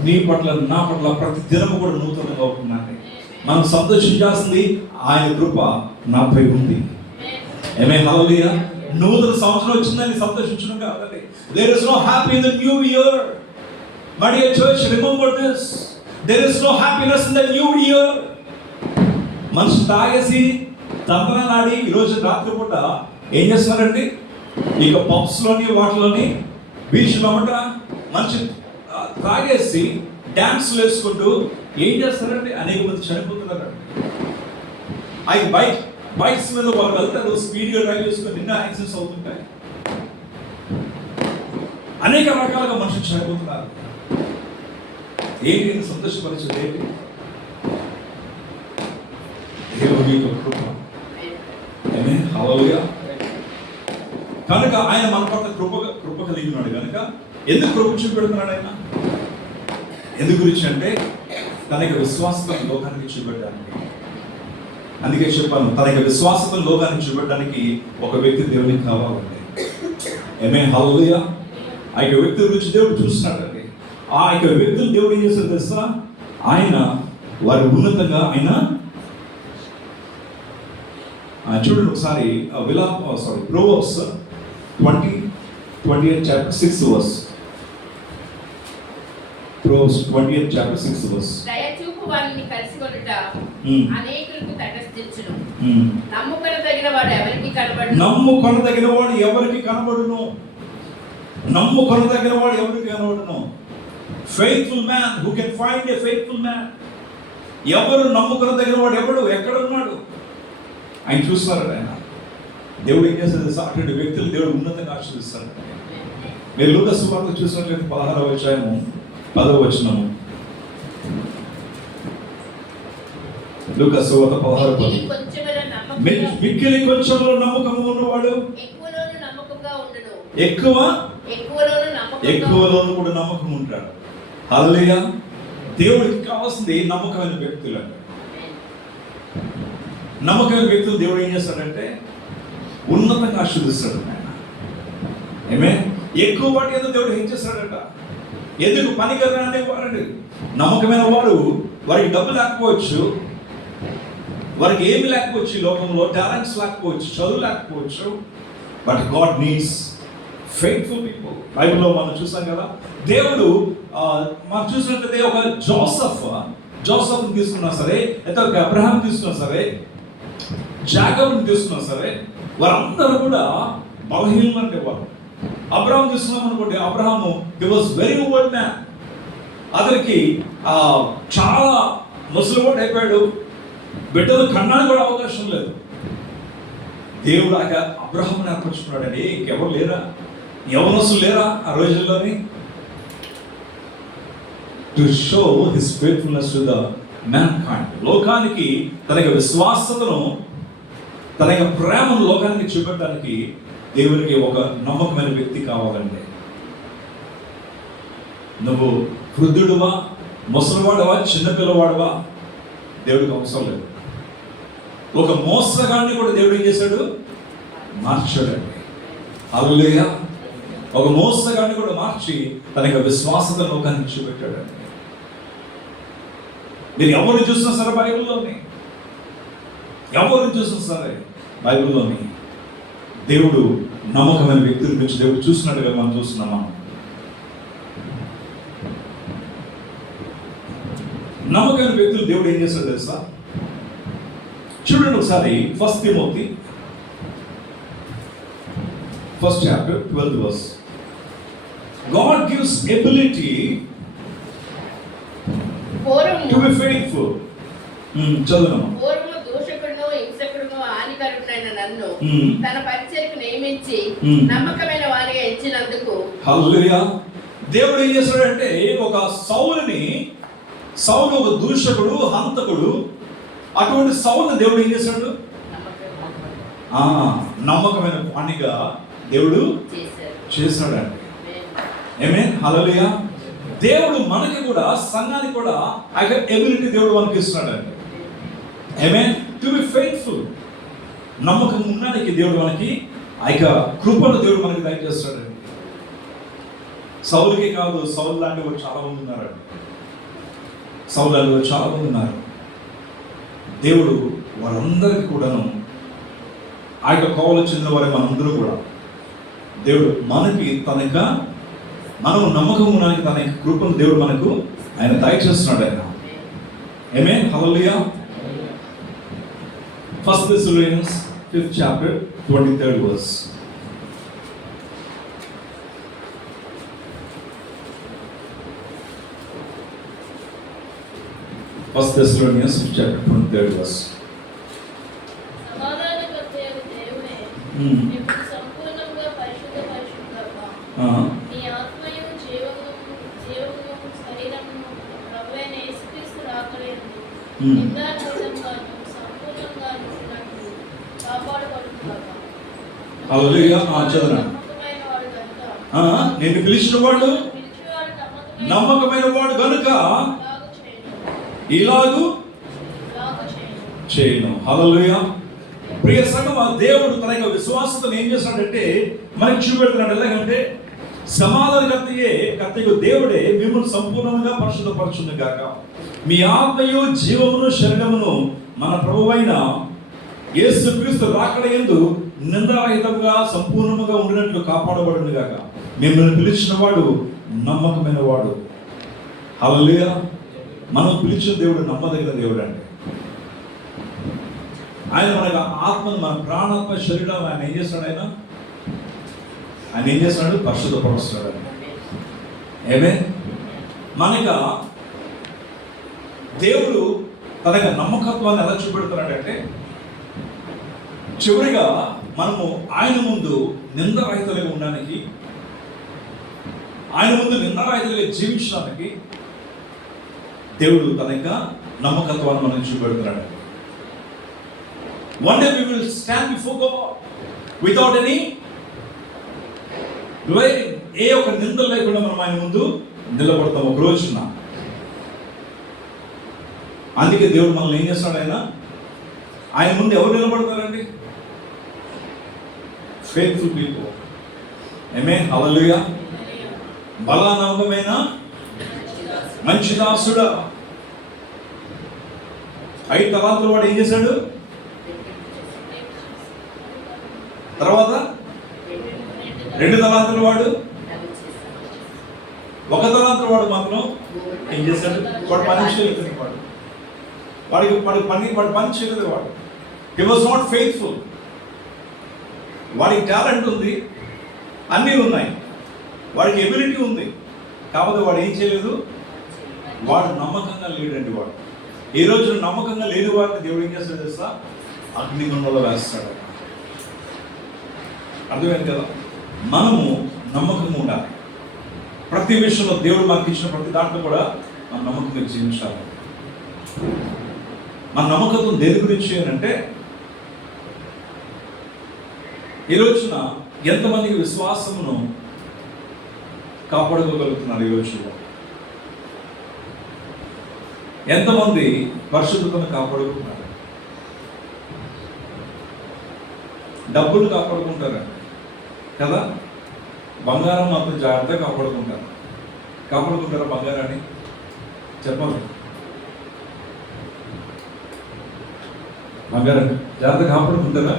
నీ పట్ల నా పట్ల ప్రతి దినము కూడా నూతనంగా ఉంటుందండి. మనం సంతోషించాల్సింది ఆయన కృప నాపై ఉంది. ఏమే హల్లెలూయా. నూతన సంవత్సరం వచ్చిందని సంతోషించడం కాదండి. There is no happy in the new year. My dear church, remember this. There is no happiness in the new year. మనిషి తాగేసి తందనాడి ఈరోజు రాత్రిపూట ఏం చేస్తున్నారండి? ఇక పబ్స్లోని వాటిలోని బీచ్లో అమ్మట మనిషి తాగేసి డ్యాన్స్లు వేసుకుంటూ ఏం చేస్తారండి? అనేక మంది చనిపోతున్నారండి. బైక్స్ మీద వాళ్ళు వెళ్తారు, స్పీడ్గా డ్రైవ్ చేసుకుని నిన్న యాక్సిడెంట్స్ అవుతుంటాయి. అనేక రకాలుగా మనుషులు చనిపోతున్నారు. ఏంటి సంతోషపరిచేది? ఏంటి? దేవుని యొక్క కృప. ఆమేన్, హల్లెలూయా. కనుక ఆయన మన పట్ల కృప కలిగి ఉన్నాడు. కనుక ఎందుకు కృప చూపెడుతున్నాడు ఆయన? ఎందుకు గురించి అంటే తన యొక్క విశ్వాసతను లోకానికి చూపెట్టడానికి. అందుకే చెప్పాను, తన యొక్క విశ్వాసతను లోకానికి చూపెట్టడానికి ఒక వ్యక్తి దేవునికి కావాలండి. ఆమేన్, హల్లెలూయా. ఆ యొక్క వ్యక్తి గురించి దేవుడు చూస్తున్నాడండి. ఆ యొక్క వ్యక్తులు దేవుడు ఏం చేస్తాడు తెలుసా? ఆయన వారి ఉన్నతంగా ఆయన చూడండి ఒకసారి Proverbs 20th chapter 6th verse. Proverbs 20th chapter 6th verse. దయచూపు వారిని కలిసికొనుట అనేకులకు తటస్థించును. Hmm. నమ్ముకొనదగిన వాడు ఎవరికి కనబడును. నమ్ముకొనదగిన వాడు ఎవరికి కనబడును. నమ్ముకొనదగిన వాడు ఎవరికి కనబడును. Faithful man, who can find a faithful man? ఎవరు నమ్ముకొనదగిన వాడు ఎవడు? ఎక్కడ ఉన్నాడు? ఆయన చూస్తున్నాడు. ఆయన దేవుడు ఏం చేస్తాడు? అటువంటి వ్యక్తులు దేవుడు ఉన్నతంగా ఆశీర్వదిస్తాడు. మీరు లూకాసు సువార్త చూసినట్లయితే 16వ అధ్యాయము 10వ వచనము. లూకాసు సువార్త 16:10. మిక్కిలి కొంచెంలో నమ్మకము ఉన్నవాడు ఎక్కువలోను కూడా నమ్మకం ఉంటాడు. హల్లెలూయా. దేవుడికి కావాల్సింది నమ్మకమైన వ్యక్తులు. నమ్మకమైన వ్యక్తులు దేవుడు ఏం చేస్తాడంటే ఉన్నతంగా ఆశీర్వదిస్తాడు. ఆమేన్. ఎక్కువ వాటి ఏదో దేవుడు ఏం చేస్తాడంట? ఎందుకు పనికిరాని వాడు నమ్మకమైన వాడు. వారికి డబ్బు లేకపోవచ్చు, వారికి ఏమి లేకపోవచ్చు, ఈ లోకంలో టాలెంట్స్ లేకపోవచ్చు, చదువు లేకపోవచ్చు. But God needs faithful people. బైబిల్లో మనం చూసాం కదా, దేవుడు మనం చూసినట్లయితే ఒక జోసఫ్ని తీసుకున్నా సరే, లేదా ఒక అబ్రహాం తీసుకున్నా సరే, జాకబ్ని తీసుకున్నా సరే, వారందరూ కూడా బలహీనులు అంటే వారు. అబ్రహాం తీసుకున్నాం అనుకోండి, అబ్రహాము హి వాజ్ వెరీ ఓల్డ్ మ్యాన్. అతనికి చాలా ముసలివాడు అయిపోయాడు. బిడ్డలు కన్నానికి కూడా అవకాశం లేదు. దేవుడు అబ్రహాముని ఏర్పరచుకున్నాడని ఇంకెవరు లేరా? యవనస్తులు లేరా ఆ రోజుల్లోని? To show his faithfulness to the mankind. లోకానికి తన యొక్క విశ్వాసతను, తన యొక్క ప్రేమను లోకానికి చూపెట్టడానికి దేవునికి ఒక నమ్మకమైన వ్యక్తి కావాలండి. నువ్వు వృద్ధుడువా, ముసలివాడవా, చిన్నపిల్లవాడవా, దేవుడికి అవసరం లేదు. ఒక మోసగాన్ని కూడా దేవుడు ఏం చేశాడు? మార్చాడండి. హల్లెలూయా. ఒక మోసగాన్ని కూడా మార్చి తన యొక్క విశ్వాసతను లోకానికి చూపెట్టాడండి. మీరు ఎవరిని చూసినా సరే బైబిల్లోని, ఎవరిని చూసినా సరే బైబిల్లోని దేవుడు నమ్మకమైన వ్యక్తుల గురించి దేవుడు చూసినట్టుగా మనం చూస్తున్నామా? నమ్మకమైన వ్యక్తులు దేవుడు ఏం చేస్తాడు తెలుసా? చూడండి ఒకసారి 1 Timothy 1st chapter 12th verse. God gives ability to be faithful. చదువునమ్మా. పూర్వము దోషకుడును హింసకుడును హానికరుడైన నన్ను తన పరిచర్యకు నియమించి నమ్మకమైన వారిగా ఎంచినందుకు. హల్లెలూయా. దేవుడు ఏం చేస్తాడంటే ఒక సౌలు ఒక దూషకుడు, హంతకుడు. అటువంటి సౌలుని దేవుడు ఏం చేశాడు? నమ్మకమైన వాణిగా దేవుడు చేశాడండి. ఆమేన్, హల్లెలూయా. దేవుడు మనకి కూడా, సంఘానికి కూడా ఆ యొక్క ఎబిలిటీ దేవుడు మనకి ఇస్తున్నాడండి. ఆమేన్, టు బి ఫెయిత్ఫుల్. నమ్మకం ఉండడానికి దేవుడు మనకి ఆ యొక్క కృపను దేవుడు మనకి దయచేస్తాడండి. సౌలుకి కాదు, సౌలు లాంటి వారు చాలా మంది ఉన్నారండి. సౌలు లాంటి వారు చాలా మంది ఉన్నారు. దేవుడు వారందరికీ కూడాను ఆ యొక్క కోవలో చెందిన వారి మనందరూ కూడా దేవుడు మనకి తనక మనం నమ్మకం ఉండడానికి తన యొక్క కృపను దేవుడు మనకు ఆయన దయచేస్తున్నాడు. ఆయన ఆమేన్, హల్లెలూయా. 1 Thessalonians 5th chapter 23rd verse. 1 Thessalonians 5th chapter 23rd verse. సమాధానకర్తయగు దేవుడే, ఇప్పుడు సంపూర్ణంగా పరిశుద్ధపరచుగాక. నీ ఆత్మయు జీవము శరీరమును ప్రభువైన యేసుక్రీస్తు రాకడయందు నిందారహితంగాను సంపూర్ణంగాను ఉన్నట్లు కాపాడబడుగాక. హల్లెలూయా. చదువురా. నమ్మకమైన వాడు కనుక, నేను పిలిచిన వాడు పిలిచేవాడు నమ్మకమైన వాడు కనుక ఇలాగు చేయను. హల్లెలూయా. ప్రియ సంఘమా, దేవుడు తన యొక్క విశ్వాసతను ఏం చేస్తాడంటే మనకి చూపెడుతున్నాడు. ఎలాగంటే సమాధానకర్తయగు దేవుడే మిమ్మల్ని సంపూర్ణంగా పరిశుద్ధపరచును గాక. మీ ఆత్మయు జీవమును శరీరమును మన ప్రభువైన యేసుక్రీస్తు రాకడయందు నిందారహితంగా సంపూర్ణముగా ఉండినట్లు కాపాడబడును గాక. మిమ్మల్ని పిలిచిన వాడు నమ్మకమైన వాడు. హల్లెలూయా. మనం పిలిచిన దేవుడు నమ్మదగిన దేవుడు అండి. ఆయన మనకు ఆత్మను, మన ప్రాణాత్మ శరీరం ఆయన ఏం చేస్తాడు? ఆయన ఏం చేస్తున్నాడు? పరిశుద్ధపరుస్తున్నాడు. ఆమేన్. మనక దేవుడు తన యొక్క నమ్మకత్వాన్ని ఎలా చూపెడుతున్నాడంటే, చివరిగా మనము ఆయన ముందు నిందరహితులుగా ఉండడానికి, ఆయన ముందు నిందరహితులుగా జీవించడానికి దేవుడు తన యొక్క నమ్మకత్వాన్ని మనం చూపెడుతున్నాడు. One day we will stand before God without any blame. ఏ ఒక నింద లేకుండా మనం ఆయన ముందు నిలబడతాం ఒక రోజున. అందుకే దేవుడు మనల్ని ఏం చేస్తాడు? ఆయన ముందు ఎవరు నిలబడతారండి? Faithful people. ఆమేన్, హల్లెలూయా. బలా నమ్మకమైన మంచి దాసుడా. 5 తలాంతుల వాడు ఏం చేశాడు? తర్వాత 2 తలాంతుల వాడు, 1 తలాంతుల వాడు మాత్రం ఏం చేశాడు? వాడు పని చేయలేదు. వాడు పని చేయలేదు. వాడు హి వాజ్ నాట్ ఫెయిత్ఫుల్. వాడికి టాలెంట్ ఉంది, అన్నీ ఉన్నాయి, వాడికి ఎబిలిటీ ఉంది, కాకపోతే వాడు ఏం చేయలేదు. వాడు నమ్మకంగా లేడండి. వాడు ఈ రోజు నమ్మకంగా లేని వాడిని దేవుడు ఏం చేస్తాడు తెలుసా? అగ్నిగుండంలో వేస్తాడు. అర్థమైంది కదా? మనము నమ్మకంగా ఉండాలి. ప్రతి విషయంలో దేవుడు మనకి ఇచ్చిన ప్రతి దాంట్లో కూడా మన నమ్మకంగా జీవించాలి. మన నమ్మకత్వం దేని గురించి అంటే, ఈ రోజున ఎంతమందికి విశ్వాసమును కాపాడుకోగలుగుతున్నారు? ఈ రోజుల్లో ఎంతమంది పరిశుద్ధతను కాపాడుకుంటున్నారు? డబ్బులు కాపాడుకుంటారండి కదా. బంగారం మాత్రం జాగ్రత్తగా కాపాడుకుంటారా బంగారాన్ని? చెప్పాలి. బంగారం జాగ్రత్తగా కాపాడుకుంటారా?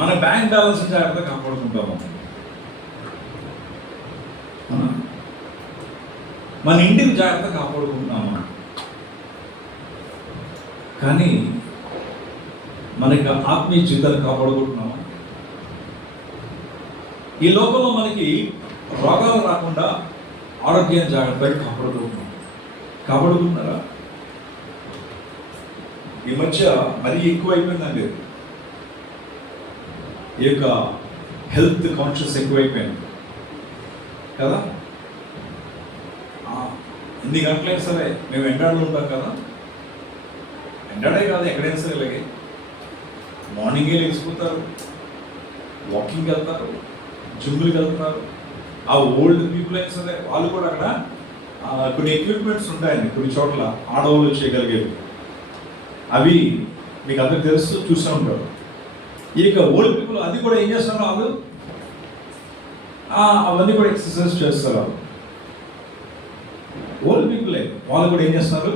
మన బ్యాంక్ బ్యాలెన్స్ జాగ్రత్తగా కాపాడుకుంటాము. మన ఇంటిని జాగ్రత్తగా కాపాడుకుంటున్నాము. కానీ మనకి ఆత్మీయ జీవితాన్ని కాపాడుకుంటున్నాము. ఈ లోకంలో మనకి రోగాలు రాకుండా ఆరోగ్యాన్ని జాగ్రత్తగా కాపాడుకుంటున్నారా? ఈ మధ్య మరీ ఎక్కువ అయిపోయిందండి. ఈ యొక్క హెల్త్ కాన్షియస్ ఎక్కువైపోయింది కదా. ఎన్ని గంటలైనా సరే మేము ఎండాడలో ఉంటాం కదా. ఎండాడే కాదు, ఎక్కడైనా సరే ఇలాగే మార్నింగే లేచిపోతారు, వాకింగ్ వెళ్తారు, జిమ్లకు వెళ్తున్నారు. ఆ ఓల్డ్ పీపుల్ అయినా సరే వాళ్ళు కూడా అక్కడ కొన్ని ఎక్విప్మెంట్స్ ఉంటాయండి కొన్ని చోట్ల ఆడవాళ్ళు చేయగలిగేవి. అవి మీకు అందరికి తెలుస్తూ చూస్తూ ఉంటారు. ఇక ఓల్డ్ పీపుల్ అది కూడా ఏం చేస్తున్నారు వాళ్ళు అవన్నీ కూడా ఎక్సర్సైజ్ చేస్తారు. వాళ్ళు ఓల్డ్ పీపులే వాళ్ళు కూడా ఏం చేస్తున్నారు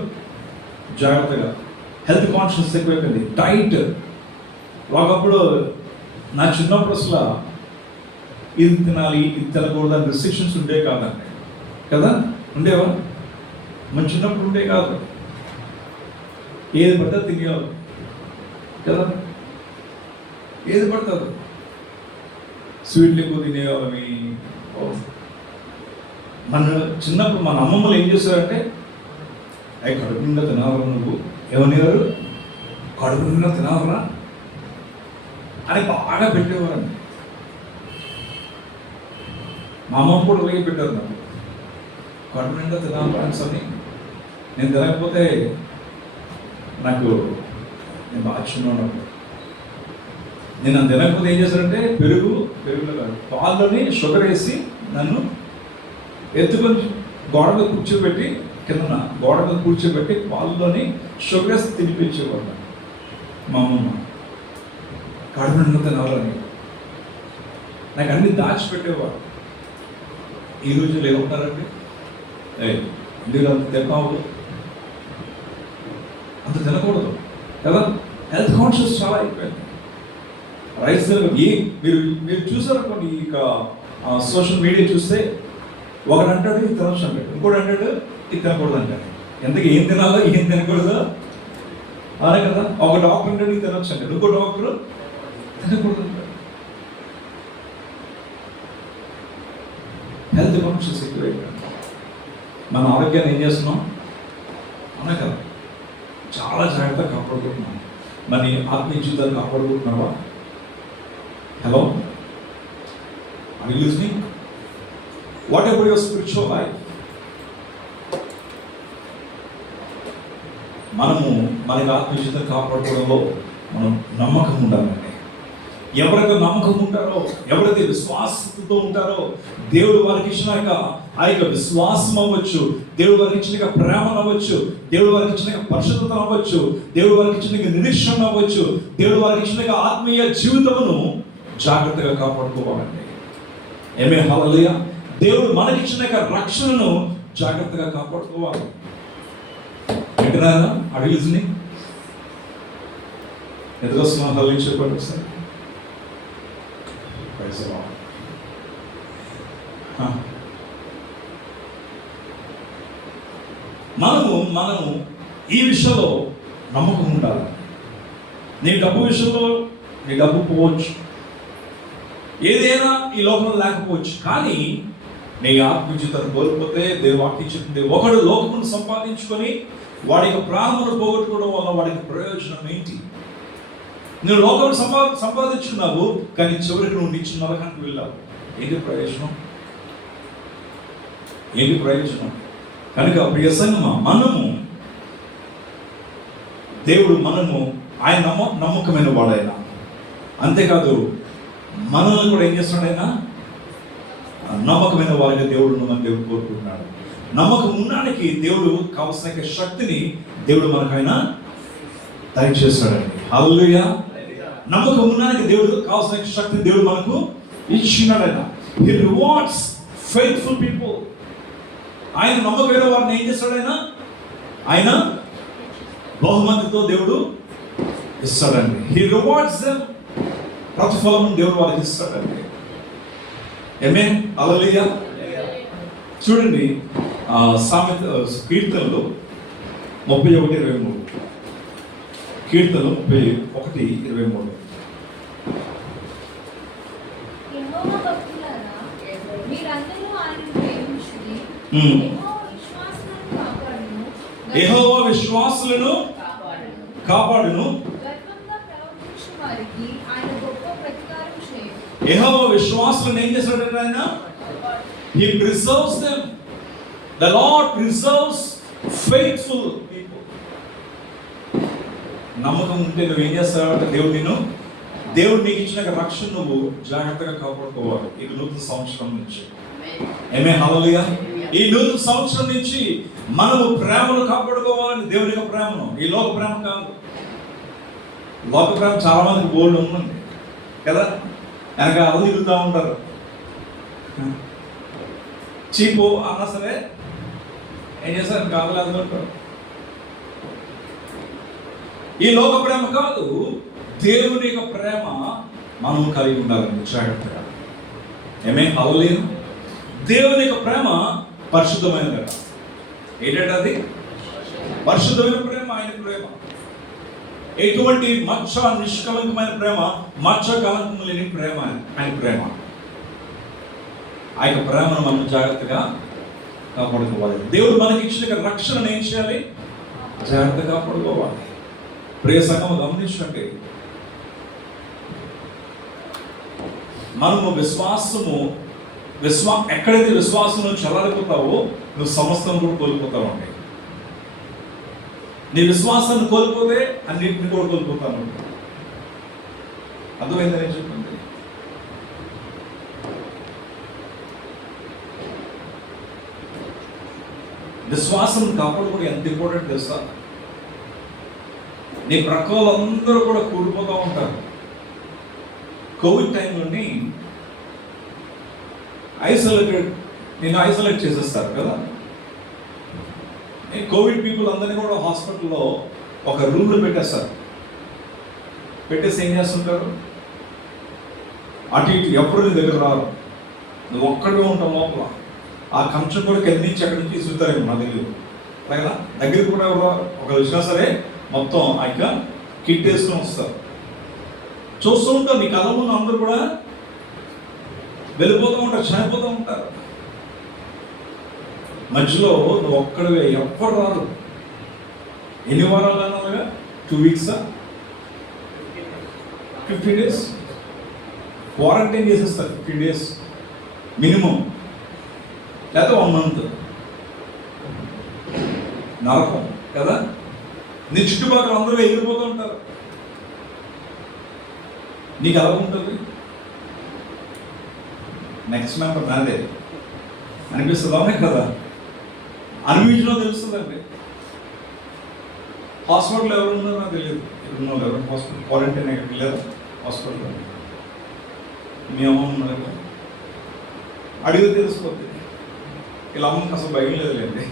జాగ్రత్తగా. హెల్త్ కాన్షియస్ ఎక్కువైపోయింది, డైట్. ఒకప్పుడు నా చిన్నప్పుడు అసలు ఇది తినాలి ఇది తినకూడదు అని రిస్ట్రిక్షన్స్ ఉండే కాదండి కదా, ఉండేవా? మన చిన్నప్పుడు ఉండే కాదు, ఏది పడితే తినేవాళ్ళు కదా, ఏది పడుతుంది. స్వీట్లు ఎక్కువ తినేవాళ్ళని. మన చిన్నప్పుడు మన అమ్మమ్మలు ఏం చేశారంటే అవి కడుపు నిండా తినావరా నువ్వు, ఏమనేవారు కడుపు నిండా తినావరా అని బాగా పెట్టేవారండి. మా అమ్మమ్మ కూడా అలాగే పెట్టారు నాకు, కడుపు నిండా తినావరా అని. నేను తినకపోతే నాకు నేను బాగా చిన్నప్పుడు నేను తినకపోతే ఏం చేశారంటే పెరుగులో కాదు పాల్లోని షుగర్ వేసి నన్ను ఎత్తుకొని గోడ మీద కూర్చోబెట్టి కింద గోడ మీద కూర్చోబెట్టి పాల్లోని షుగర్ వేసి తినిపించేవాడు మా అమ్మమ్మ. కడుపు నిండా తినాలని నాకు అన్ని దాచిపెట్టేవాడు. ఈ రోజులు ఏమంటారండి, ఎందుకు అంత తిన్నావు, అంత తినకూడదు కదా. హెల్త్ కాన్షియస్ చాలా అయిపోయింది. రైస్ మీరు చూసారనుకోండి, ఇక సోషల్ మీడియా చూస్తే ఒకడు అంటాడు ఇది తినొచ్చు అంటాడు, ఇంకోటి అంటాడు ఇది తినకూడదు అంటాడు. ఎంతకి ఏం తినాలో ఏం తినకూడదు అదే కదా. ఒక డాక్టర్ అంటాడు ఇది తినొచ్చు అంటాడు, ఇంకో డాక్టర్ తినకూడదు అంటాడు. హెల్త్ కాన్షియస్ ఎక్కువైపోయింది. మన ఆరోగ్యాన్ని ఏం చేస్తున్నాం అనే కదా, చాలా జాగ్రత్తగా కాపాడుకుంటున్నాం. మరి ఆత్మీయ జీవితాలు కాపాడుకుంటున్నావా? Hello, are you listening? What about your spiritual life? మనకి ఆత్మీయ జీవితం కాపాడుకోవడంలో మనం నమ్మకం ఉండాలండి. ఎవరైతే నమ్మకం ఉంటారో, ఎవరైతే విశ్వాసంతో ఉంటారో, దేవుడు వారికి ఇచ్చిన ఆ యొక్క విశ్వాసం అవ్వచ్చు, దేవుడు వారికి ఇచ్చిన ప్రేమ అవ్వచ్చు, దేవుడు వారికి ఇచ్చిన పరిశుద్ధత అవ్వచ్చు, దేవుడు వారికి ఇచ్చిన నిరీక్షణ అవ్వచ్చు, దేవుడు వారికి ఇచ్చిన ఆత్మీయ జీవితమును జాగ్రత్తగా కాపాడుకోవాలండి. ఏమే హల్లెలూయా. దేవుడు మనకిచ్చిన రక్షణను జాగ్రత్తగా కాపాడుకోవాలి. వింటున్నారా? అడిగిని ఎదురొస్తున్నా హల్లెలూయా చెప్పండి సార్. మనము ఈ విషయంలో నమ్మకం ఉండాలి. నీ డబ్బు విషయంలో నీ డబ్బు పోవచ్చు, ఏదైనా ఈ లోకంలో లేకపోవచ్చు, కానీ నీ ఆత్మీయతను కోల్పోతే దేవుడు చెప్తుంది, ఒకడు లోకమును సంపాదించుకొని వాడి యొక్క ప్రాణమును పోగొట్టుకోవడం వల్ల వాడికి ప్రయోజనం ఏంటి? నువ్వు లోకం సంపాదించుకున్నావు కానీ చివరికి నువ్వు నిత్య నరకానికి వెళ్ళావు. ఏంటి ప్రయోజనం? ఏంటి ప్రయోజనం? కనుక ప్రియ సంగమా, దేవుడు ఆయన నమ్మకమైన వాడైనా, అంతేకాదు మనల్ని కూడా ఏం చేస్తున్నాడైనా నమ్మకమైన వారిగా దేవుడు కోరుకుంటున్నాడు. నమ్మకం ఉండడానికి దేవుడు కావలసిన శక్తిని దేవుడు మనకైనా దయచేస్తాడండి. హల్లెలూయా. నమ్మకం ఉండడానికి దేవుడు కావలసిన శక్తిని దేవుడు మనకు ఇచ్చినాడైనా. He rewards faithful people. ఆయన నమ్మకమైన వారిని ఏం చేస్తాడైనా ఆయన బహుమతితో దేవుడు ఇస్తాడండి. He rewards them. ప్రతిఫలం దేవుడు వారికి ఇస్తాడండి. ఆమేన్. హల్లెలూయా. చూడండి సామెత కీర్తనలు 31:23. కీర్తనలు 31:23. యెహోవా విశ్వాసులను కాపాడును, యెహోవా విశ్వాసులను ఏం చేస్తాడంటే ఆయన He preserves them. The Lord preserves faithful people. నమ్మకం ఉంటే నువ్వు ఏం చేస్తావంటే దేవుడు నిన్ను దేవుడు నీకు ఇచ్చిన రక్షణ నువ్వు జాగ్రత్తగా కాపాడుకోవాలి ఈ నూతన సంవత్సరం నుంచి. ఏమే హల్లెలూయా. ఈ నూతన సంవత్సరం నుంచి మనము ప్రేమను కాపాడుకోవాలని, దేవుని యొక్క ప్రేమను, ఈ లోక ప్రేమ కాదు. లోక ప్రేమ చాలా మందికి బోర్డు ఉందండి కదా, వెనక అలా తిరుగుతూ ఉంటారు. చీపు అన్నా సరే ఏం చేస్తారు, కాదులేదు అంటారు. ఈ లోక ప్రేమ కాదు, దేవుని యొక్క ప్రేమ మనం కలిగి ఉండాలని జాగ్రత్తగా. ఏమే హల్లెలూయా. దేవుని యొక్క ప్రేమ పరిశుద్ధమైన ప్రేమ. ఏంటంటే అది పరిశుద్ధమైన ప్రేమ, ఆయన ప్రేమ. ఎటువంటి మచ్చ నిష్కలంకమైన ప్రేమ, మచ్చ కలంకం లేని ప్రేమ ఆయన ప్రేమ. ఆ యొక్క ప్రేమను మనం జాగ్రత్తగా కాపాడుకోవాలి. దేవుడు మనకి ఇచ్చిన రక్షణను ఏం చేయాలి, జాగ్రత్తగా కాపాడుకోవాలి. ప్రియ సంఘం గమనించండి, మనము ఎక్కడైతే విశ్వాసం చల్లారిపోతావో నువ్వు సమస్తం కూడా కోల్పోతావు అండి. నీ విశ్వాసాన్ని కోల్పోతే అన్నింటిని కూడా కోల్పోతాను. అర్థమైందని నేను చెప్పింది. విశ్వాసం కాపాడుకోవడం ఎంత ఇంపార్టెంట్ తెలుసా? నీ ప్రక్క వాళ్ళందరూ కూడా కూలిపోతూ ఉంటారు. కోవిడ్ టైంలోని నిన్ను ఐసోలేట్ చేసేస్తారు కదా. కోవిడ్ పీపుల్ అందరినీ కూడా హాస్పిటల్లో ఒక రూమ్లో పెట్టేస్తారు. పెట్టేసి ఏం చేస్తుంటారు, అటు ఇటు ఎప్పుడు నీ దగ్గర రారు, నువ్వు ఒక్కడే ఉంటావు లోపల. ఆ కంచెం కూడా కింద నుంచి అక్కడి నుంచి ఇసురుతారేమో నా దగ్గర కదా. దగ్గరికి కూడా ఒక వచ్చినా సరే మొత్తం ఆ యొక్క కిట్ వేసుకొని వస్తారు. చూస్తూ ఉంటారు, నీ కళ్ళ ముందు అందరూ కూడా వెళ్ళిపోతూ ఉంటారు, చనిపోతూ ఉంటారు. మధ్యలో నువ్వు ఒక్కడివే, ఎవ్వరు రారు. ఎన్ని వారాలు అన్నావుగా, 2 weeks 50 days క్వారంటైన్ చేసేస్తారు. 50 days మినిమం, లేదా 1 month. నరకం కదా. నీ చుట్టుపక్కల అందరూ ఎగిరిపోతూ ఉంటారు. నీకు ఎలా ఉంటుంది? నెక్స్ట్ మెంబర్ నాదే అనిపిస్తుందా కదా. అనిపించడం తెలుస్తుందండి. హాస్పిటల్ ఎవరు ఉన్నారో నాకు తెలియదు. ఎక్కడున్నారు ఎవరు హాస్పిటల్, క్వారంటైన్ ఎక్కడికి లేదా హాస్పిటల్లో. మీ అమ్మ ఉన్నారు కదా, అడిగితే తెలిసిపోతుంది. ఇలా అమ్మకి అసలు భయం లేదులేండి.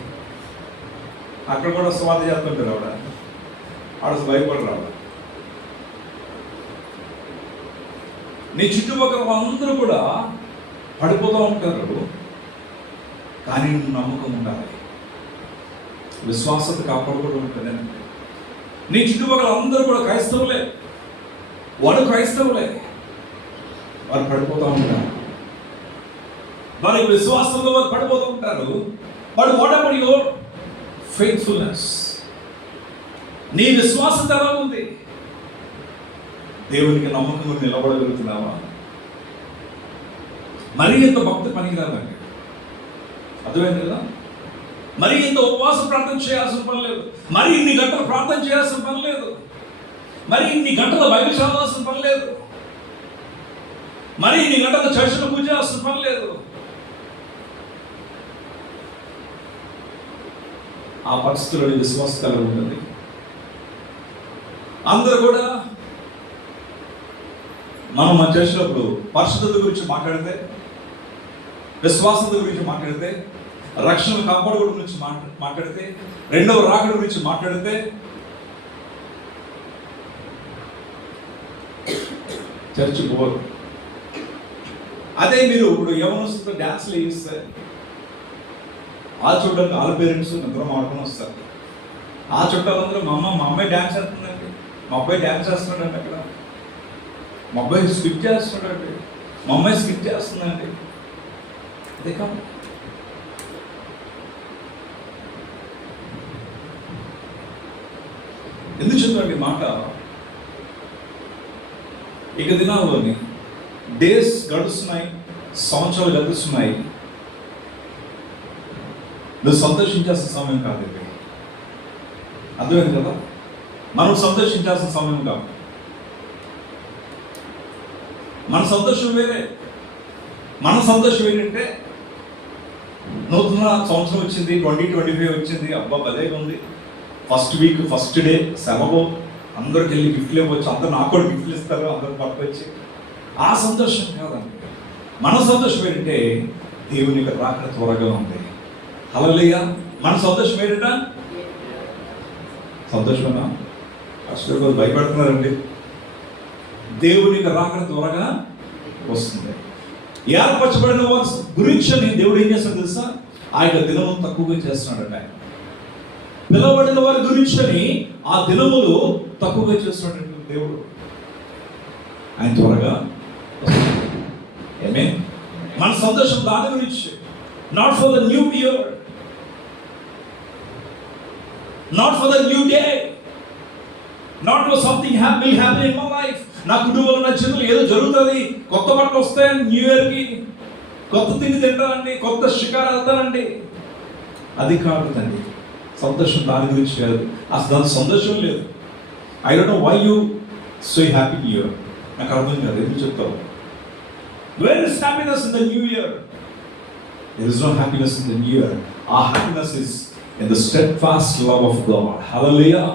అక్కడ కూడా స్వాతి చేస్తుంటారు ఆవిడ అసలు భయపడరు ఆవిడ. నీ చుట్టుపక్కల అందరూ కూడా పడిపోతూ ఉంటారు. కానీ నువ్వు నమ్మకం ఉండాలి, విశ్వాసత కాపాడుకోవడం ఉంటుంది. నీ చుట్టుపక్కల అందరూ కూడా క్రైస్తవులే, వాడు క్రైస్తవులే, వారు పడిపోతూ ఉంటారు. వారికి విశ్వాసంలో వారు పడిపోతూ ఉంటారు. వాడు వాట్ అబౌట్ యువర్ ఫెయిత్ఫుల్నెస్? నీ విశ్వాసత ఎలా ఉంది? దేవునికి నమ్మకంగా నిలబడగలుగుతున్నావా? మరీ ఇంత భక్తి పనికిరాదండి, అర్థమైంది కదా. మరీ ఇంత ఉపవాస ప్రార్థన చేయాల్సిన పని లేదు, మరి ఇన్ని గంటలు ప్రార్థన చేయాల్సిన పని లేదు, మరి ఇన్ని గంటల బైబిల్ చదవాల్సిన పని లేదు, మరి ఇన్ని గంటల చర్చలు పూజ చేయాల్సిన పని లేదు. ఆ పరిస్థితుల్లో విశ్వాసం కలిగి ఉంటుంది. అందరూ కూడా మనం మన చేసినప్పుడు పరిశుద్ధత గురించి మాట్లాడితే, విశ్వాసత గురించి మాట్లాడితే, రక్షణ కాపాడుకోవడం గురించి మాట్లాడితే, రెండవ రాకడ గురించి మాట్లాడితే, చర్చి పోరు. అదే మీరు ఇప్పుడు యవనస్తులతో డ్యాన్స్లు వేయిస్తే ఆ చూడడానికి వాళ్ళ పేరెంట్స్ నిద్రం ఆడుకొని వస్తారు. ఆ చుట్టాలందరూ మా అమ్మాయి డ్యాన్స్ చేస్తుందండి, మా అబ్బాయి డ్యాన్స్ చేస్తున్నాడండి, అక్కడ మా అబ్బాయి స్కిప్ చేస్తున్నాడండి, మా అమ్మాయి స్కిప్ చేస్తుందండి. అదే కాదు, ఎందుకు చెప్తాండి మాట? ఇక దినాల్లోని డేస్ గడుస్తున్నాయి, సంవత్సరాలు గడుస్తున్నాయి. నువ్వు సంతోషించాల్సిన సమయం కాదు ఇది, అర్థమైంది కదా. మనం సంతోషించాల్సిన సమయం కాదు. మన సంతోషం వేరే. మన సంతోషం ఏంటంటే నూతన సంవత్సరం వచ్చింది, 2025 వచ్చింది, అబ్బా భలేగా ఉంది, ఫస్ట్ వీక్ ఫస్ట్ డే సెలవు, అందరికి వెళ్ళి గిఫ్ట్లు ఇవ్వచ్చు, అందరు నాకు కూడా గిఫ్ట్లు ఇస్తారు, అందరు పట్టుకొచ్చి, ఆ సంతోషం కాదండి. మన సంతోషం ఏంటంటే దేవుని యొక్క రాకడ త్వరగా ఉంది. హల్లెలూయా. మన సంతోషం ఏంటంట? సంతోషమేనా? అసలు భయపడుతున్నారండి. దేవుని యొక్క రాకడ త్వరగా వస్తుంది. ఏర్పరచబడిన వారి గురించి దేవుడు ఏం చేస్తాడు తెలుసా? ఆ యొక్క దినము తక్కువగా చేస్తున్నాడట. ఆయన పిలవబడిన వారి గురించి ఆ దినములు తక్కువగా చేస్తున్నాడు దేవుడు. ఆయన త్వరగా వస్తున్నాడు. ఆమేన్. మన సంతోషం దాని గురించి. Not for the new year, not for the new day, not for something will happen in my life. నా కుటుంబంలో నా జీవితంలో ఏదో జరుగుతుంది, కొత్త బట్టలు వస్తాయండి, న్యూ ఇయర్కి కొత్త తిండి తింటానండి, కొత్త షికారు వెళ్తానండి, అది కాదు తండ్రి. సంతోషం దాని గురించి కాదు. అసలు దాని సంతోషం లేదు. I don't know why you so happy new year. నాకు అర్థం కాదు, ఎందుకు చెప్తావు? Where is happiness in the new year? There is no happiness in the new year. ఆ happiness is in the steadfast love of God. Hallelujah.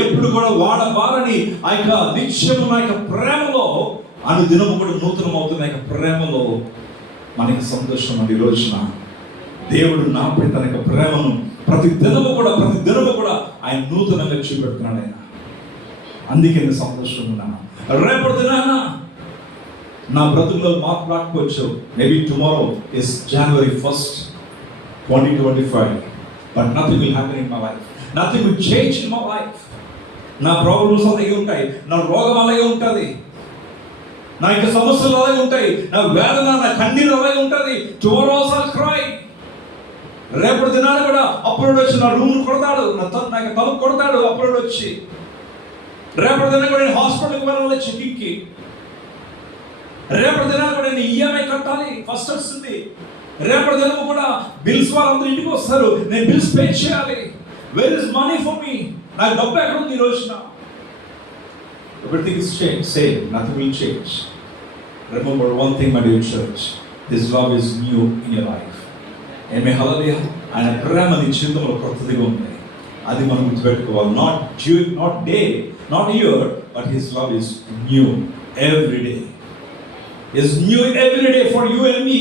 ఎప్పుడు కూడా వాడబారని ఆ యొక్క నిత్యము నా యొక్క ప్రేమలో, అనుదినము కూడా నూతనం అవుతున్న యొక్క ప్రేమలో మనకి సంతోషం అండి. ఈ రోజున దేవుడు నాపై తన యొక్క ప్రేమను ప్రతి దినము కూడా ఆయన నూతనంగా చూపెడుతున్నాడు. ఆయన అందుకే నేను సంతోషం ఉన్నాను. రేపటి దినాన నా బ్రతుకులో మార్పు రాకపోవచ్చు. Maybe tomorrow is January 1st, 2025. But nothing will happen in my life. Nothing will change in my life. నా ప్రాబ్లమ్స్ అలాగే ఉంటాయి, నా రోగం అలాగే ఉంటుంది, నా యొక్క సమస్యలు అలాగే ఉంటాయి, నా వేదన, నా కన్నీరు అలాగే ఉంటుంది. Tomorrow I cry. రేపటి దినాన్ని కూడా అప్పుడు వచ్చి నా రూమ్ కొడతాడు, నా యొక్క తలుపు కొడతాడు. అప్పుడు వచ్చి రేపటి దినాన్ని కూడా నేను హాస్పిటల్కి వెళ్ళాలి చెకింగ్కి. రేపటి దినాన్ని కూడా నేను ఈఎంఐ కట్టాలి, ఫస్ట్ వస్తుంది. రేపటి దినము కూడా బిల్స్ వాళ్ళందరూ ఇంటికి వస్తారు, నేను బిల్స్ పే చేయాలి. Where is money for me? నాకు డబ్బు ఎక్కడ ఉంది ఈ రోజున? Everything is change. Same, nothing will change. Remember one thing my dear church, this love is new in your life. ఆమేన్. హల్లెలూయా. ఆయన ప్రేమ నీ జీవితంలో కొత్తదిగా ఉంది. అది మనం గుర్తుపెట్టుకోవాలి. Not day, not year, but his love is new every day. Is new every day for you and me.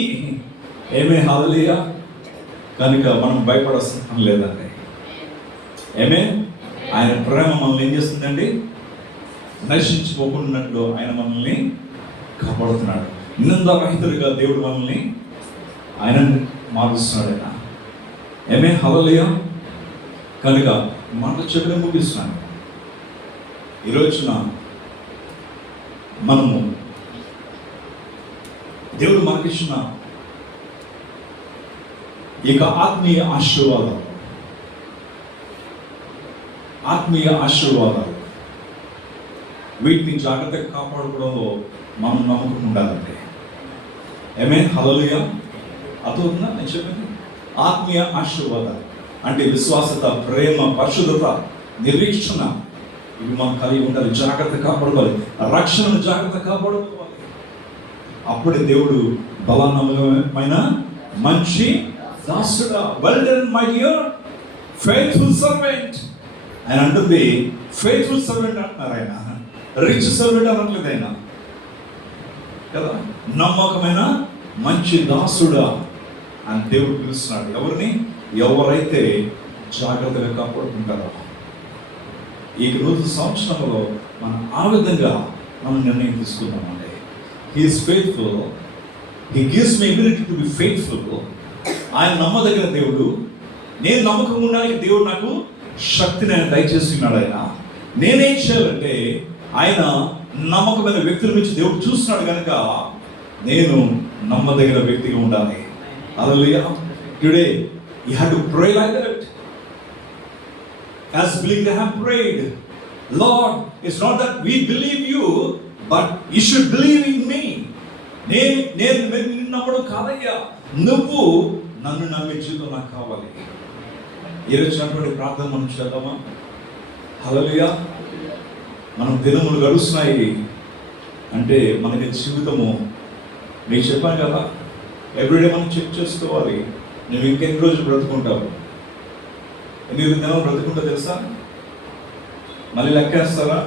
ఆమేన్. హల్లెలూయా. కనుక మనం భయపడాల్సిన పని లేదండి. ఆమేన్. ఆయన ప్రేమ మనల్ని ఏం చేస్తుందండి? నశించిపోకున్నట్లు ఆయన మనల్ని కాపాడుతున్నాడు. నిందారహితుడిగా దేవుడు మనల్ని ఆయన మారుస్తున్నాడు. ఆయన ఆమేన్. హల్లెలూయా. కనుక మాట చెప్పిన ముగిస్తున్నాను. ఈ రోజున మనము దేవుడు మనకిచ్చిన ఇక ఆత్మీయ ఆశీర్వాదాలు వీటిని జాగ్రత్తగా కాపాడుకోవడంలో మనం నమ్మకం ఉండాలండి. ఆమేన్. హల్లెలూయా. అర్థమవుతుందా నేను చెప్పింది? ఆత్మీయ ఆశీర్వాదాలు అంటే విశ్వాసత, ప్రేమ, పరిశుద్ధత, నిరీక్షణ, ఇవి మనం కలిగి ఉండాలి. జాగ్రత్త కాపాడుకోవాలి. రక్షణను జాగ్రత్త కాపాడుకోవాలి. అప్పుడే దేవుడు బలానమ్మకమైన మంచి దాసుడా, well done my dear faithful servant. ఆయన అంటుంది ఫెయిత్ఫుల్ సర్వెంట్ అంటున్నారు. ఆయన రిచ్ సర్వెంట్ అనట్లేదు ఆయన కదా. నమ్మకమైన మంచి దాసుడా అని దేవుడు పిలుస్తున్నాడు. ఎవరిని? ఎవరైతే జాగ్రత్తగా కాపాడుకుంటారో. ఈ నూతన సంవత్సరంలో మనం ఆ విధంగా మనం నిర్ణయం తీసుకుందామండి. He is faithful. He gives me ability to be faithful. ఆయన నమ్మదగిన దేవుడు. నేను నమ్మకం ఉండడానికి దేవుడు నాకు శక్తిని ఆయన దయచేస్తున్నాడు. ఆయన నేనేం చేయాలంటే ఆయన నమ్మకమైన వ్యక్తుల నుంచి దేవుడు చూస్తున్నాడు కనుక నేను నమ్మదగిన వ్యక్తిగా ఉండాలి. హల్లెలూయా. Today you have to pray like that. As Billy Graham prayed, Lord, it's not that we believe you, but you should believe in me. నేను నిన్ను నమ్మడం కాదయ్యా, నువ్వు నన్ను నమ్మే జీవితం నాకు కావాలి. ఈరోజు వచ్చినటువంటి ప్రార్థన మనం చేద్దామా? హల్లెలూయా. మనం దినములు గడుస్తున్నాయి. అంటే మనకి జీవితము, మీకు చెప్పాను కదా, ఎవ్రీడే మనం చెక్ చేసుకోవాలి. నువ్వు ఇంకెన్ని రోజులు బ్రతుకుంటావు, ఎన్ని దినాలు బ్రతుకుంటా తెలుసా? మళ్ళీ లెక్కేస్తారా?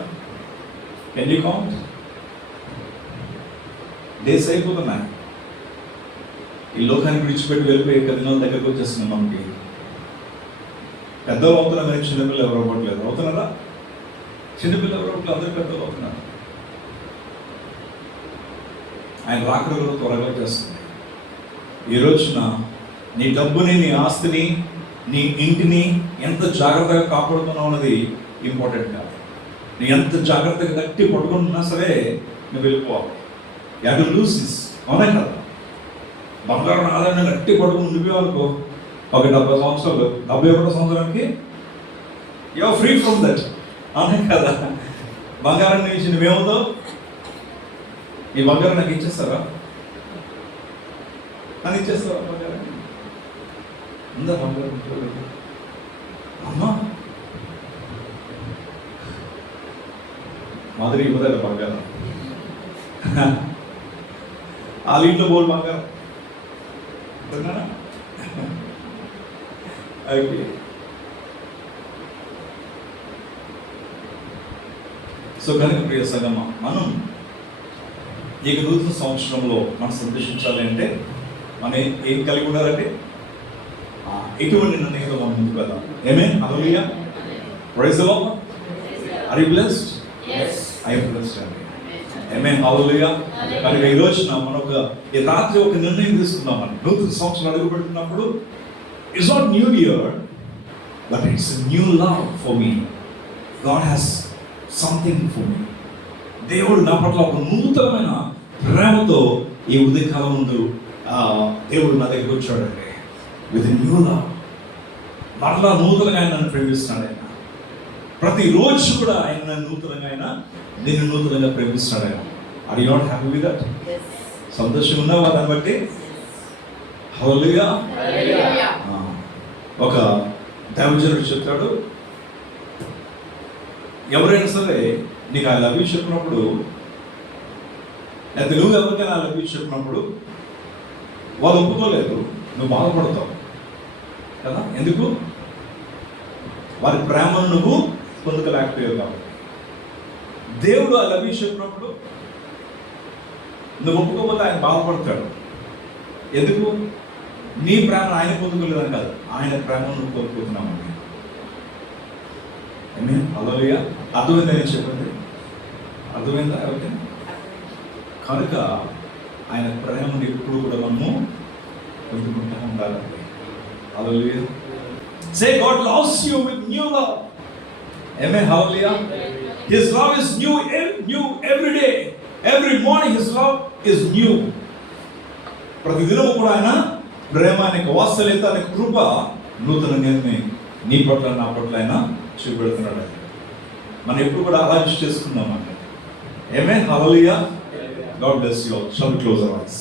Can you count? డేస్ అయిపోతున్నాయి. ఈ లోకానికి విడిచిపెట్టి వెళ్ళిపోయి దినాల దగ్గరకు వచ్చేస్తున్నాం. మనకి పెద్దలు అవుతున్నా కానీ చిన్నపిల్లలు ఎవరు అవ్వట్లేదు. అవుతున్నారా? చిన్నపిల్లలు ఎవరు అవ్వట్లేదు, అందరూ పెద్దలు అవుతున్నారు. ఆయన రాకడ కూడా త్వరగా చేస్తుంది. ఈ రోజున నీ డబ్బుని, నీ ఆస్తిని, నీ ఇంటిని ఎంత జాగ్రత్తగా కాపాడుతున్నావు అన్నది ఇంపార్టెంట్ కాదు. నీ ఎంత జాగ్రత్తగా గట్టి పట్టుకుంటున్నా సరే నువ్వు వెళ్ళిపోవాలి. You to lose this. అవునా కదా? బంగారం ఆధారంగా గట్టి పట్టుకుని ఉండిపోయాలనుకో, ఒక 70 సంవత్సరాలు, 71 సంవత్సరానికి you are free from that. అవునా కదా? బంగారం నుంచి నువ్వేమవుతావు? ఈ బంగారం నాకు ఇచ్చేస్తారా? అని ఇచ్చేస్తారా బంగారం? ఉందా బంగారం? అమ్మా మాదిరి ఇవ్వదా బంగారం? వాళ్ళ ఇంట్లో బోల్ బంగారం. సో కనుక ప్రియ సంగమ, మనం ఈ నూతన సంవత్సరంలో మనం సంతోషించాలి అంటే మనం ఏం కలిగి ఉండాలంటే ఎటువంటి నిర్ణయంలో మనం ముందుకు వెళ్దాం. ఆమేన్. హల్లెలూయా. Praise the Lord. Are you blessed? yes I am blessed అండి. ఆమేన్. హల్లెలూయా. కనుక ఈ రోజున మనం ఈ రాత్రి ఒక నిర్ణయం తీసుకుందాం. మనం నూతన సంవత్సరం అడుగు పెడుతున్నప్పుడు it's not new year, but it's new love for me. God has something for me. దేవుడు నా పట్ల ఒక నూతనమైన ప్రేమతో ఈ ఉదయకాలం ముందు దేవుడు నా దగ్గరికి వచ్చాడండి. With new love. మరలా నూతనంగా ఆయన నన్ను ప్రేమిస్తున్నాడు. ఆయన ప్రతిరోజు కూడా ఆయన నన్ను నూతనంగా, ఆయన నిన్ను నూతనంగా ప్రేమిస్తున్నాడు. ఆయన are you not happy with that? సంతోషంగా ఉన్నావా దాన్ని బట్టి? హల్లెలూయా. ఒక దైవజనుడు చెప్తాడు, ఎవరైనా సరే నీకు ఐ లవ్ యూ చెప్పినప్పుడు, లేదా నువ్వు ఎవరికైనా ఐ లవ్ యూ చెప్పినప్పుడు వాళ్ళు ఒప్పుకోలేదు, నువ్వు బాధపడతావు కదా? ఎందుకు? వారి ప్రేమను నువ్వు పొందుకోలేకపోయావు కాబట్టి. దేవుడు ఐ లవ్ యూ చెప్పినప్పుడు నువ్వు ఒప్పుకోకపోతే ఆయన బాధపడతాడు. ఎందుకు? నీ ప్రేమను ఆయన పొందుకోలేదని కాదు, ఆయన ప్రేమను నువ్వు కోల్పోతున్నావు. హల్లెలూయా. అర్థమైందా నేను చెప్పింది? అర్థమైందా? ఓకే. కనుక ఆయన ప్రేమను ఎప్పుడు కూడా మనము పొందుకుంటూ ఉండాలండి. హల్లెలూయా. Say God loves you with new love. ఆమేన్. హల్లెలూయా. His love is new every day. Every morning his love is new. ప్రతిదినం కూడా ఆయన ప్రేమ, ఆయనకు వాత్సల్యత, ఆయన కృప నూతనంగా నీ పట్ల, నా పట్ల ఆయన చూపెడుతున్నాడు. మనం ఎప్పుడు కూడా అలా విష్ చేసుకుందాం అంటే. ఆమేన్. హల్లెలూయా. God bless you all. Shall we close our ice?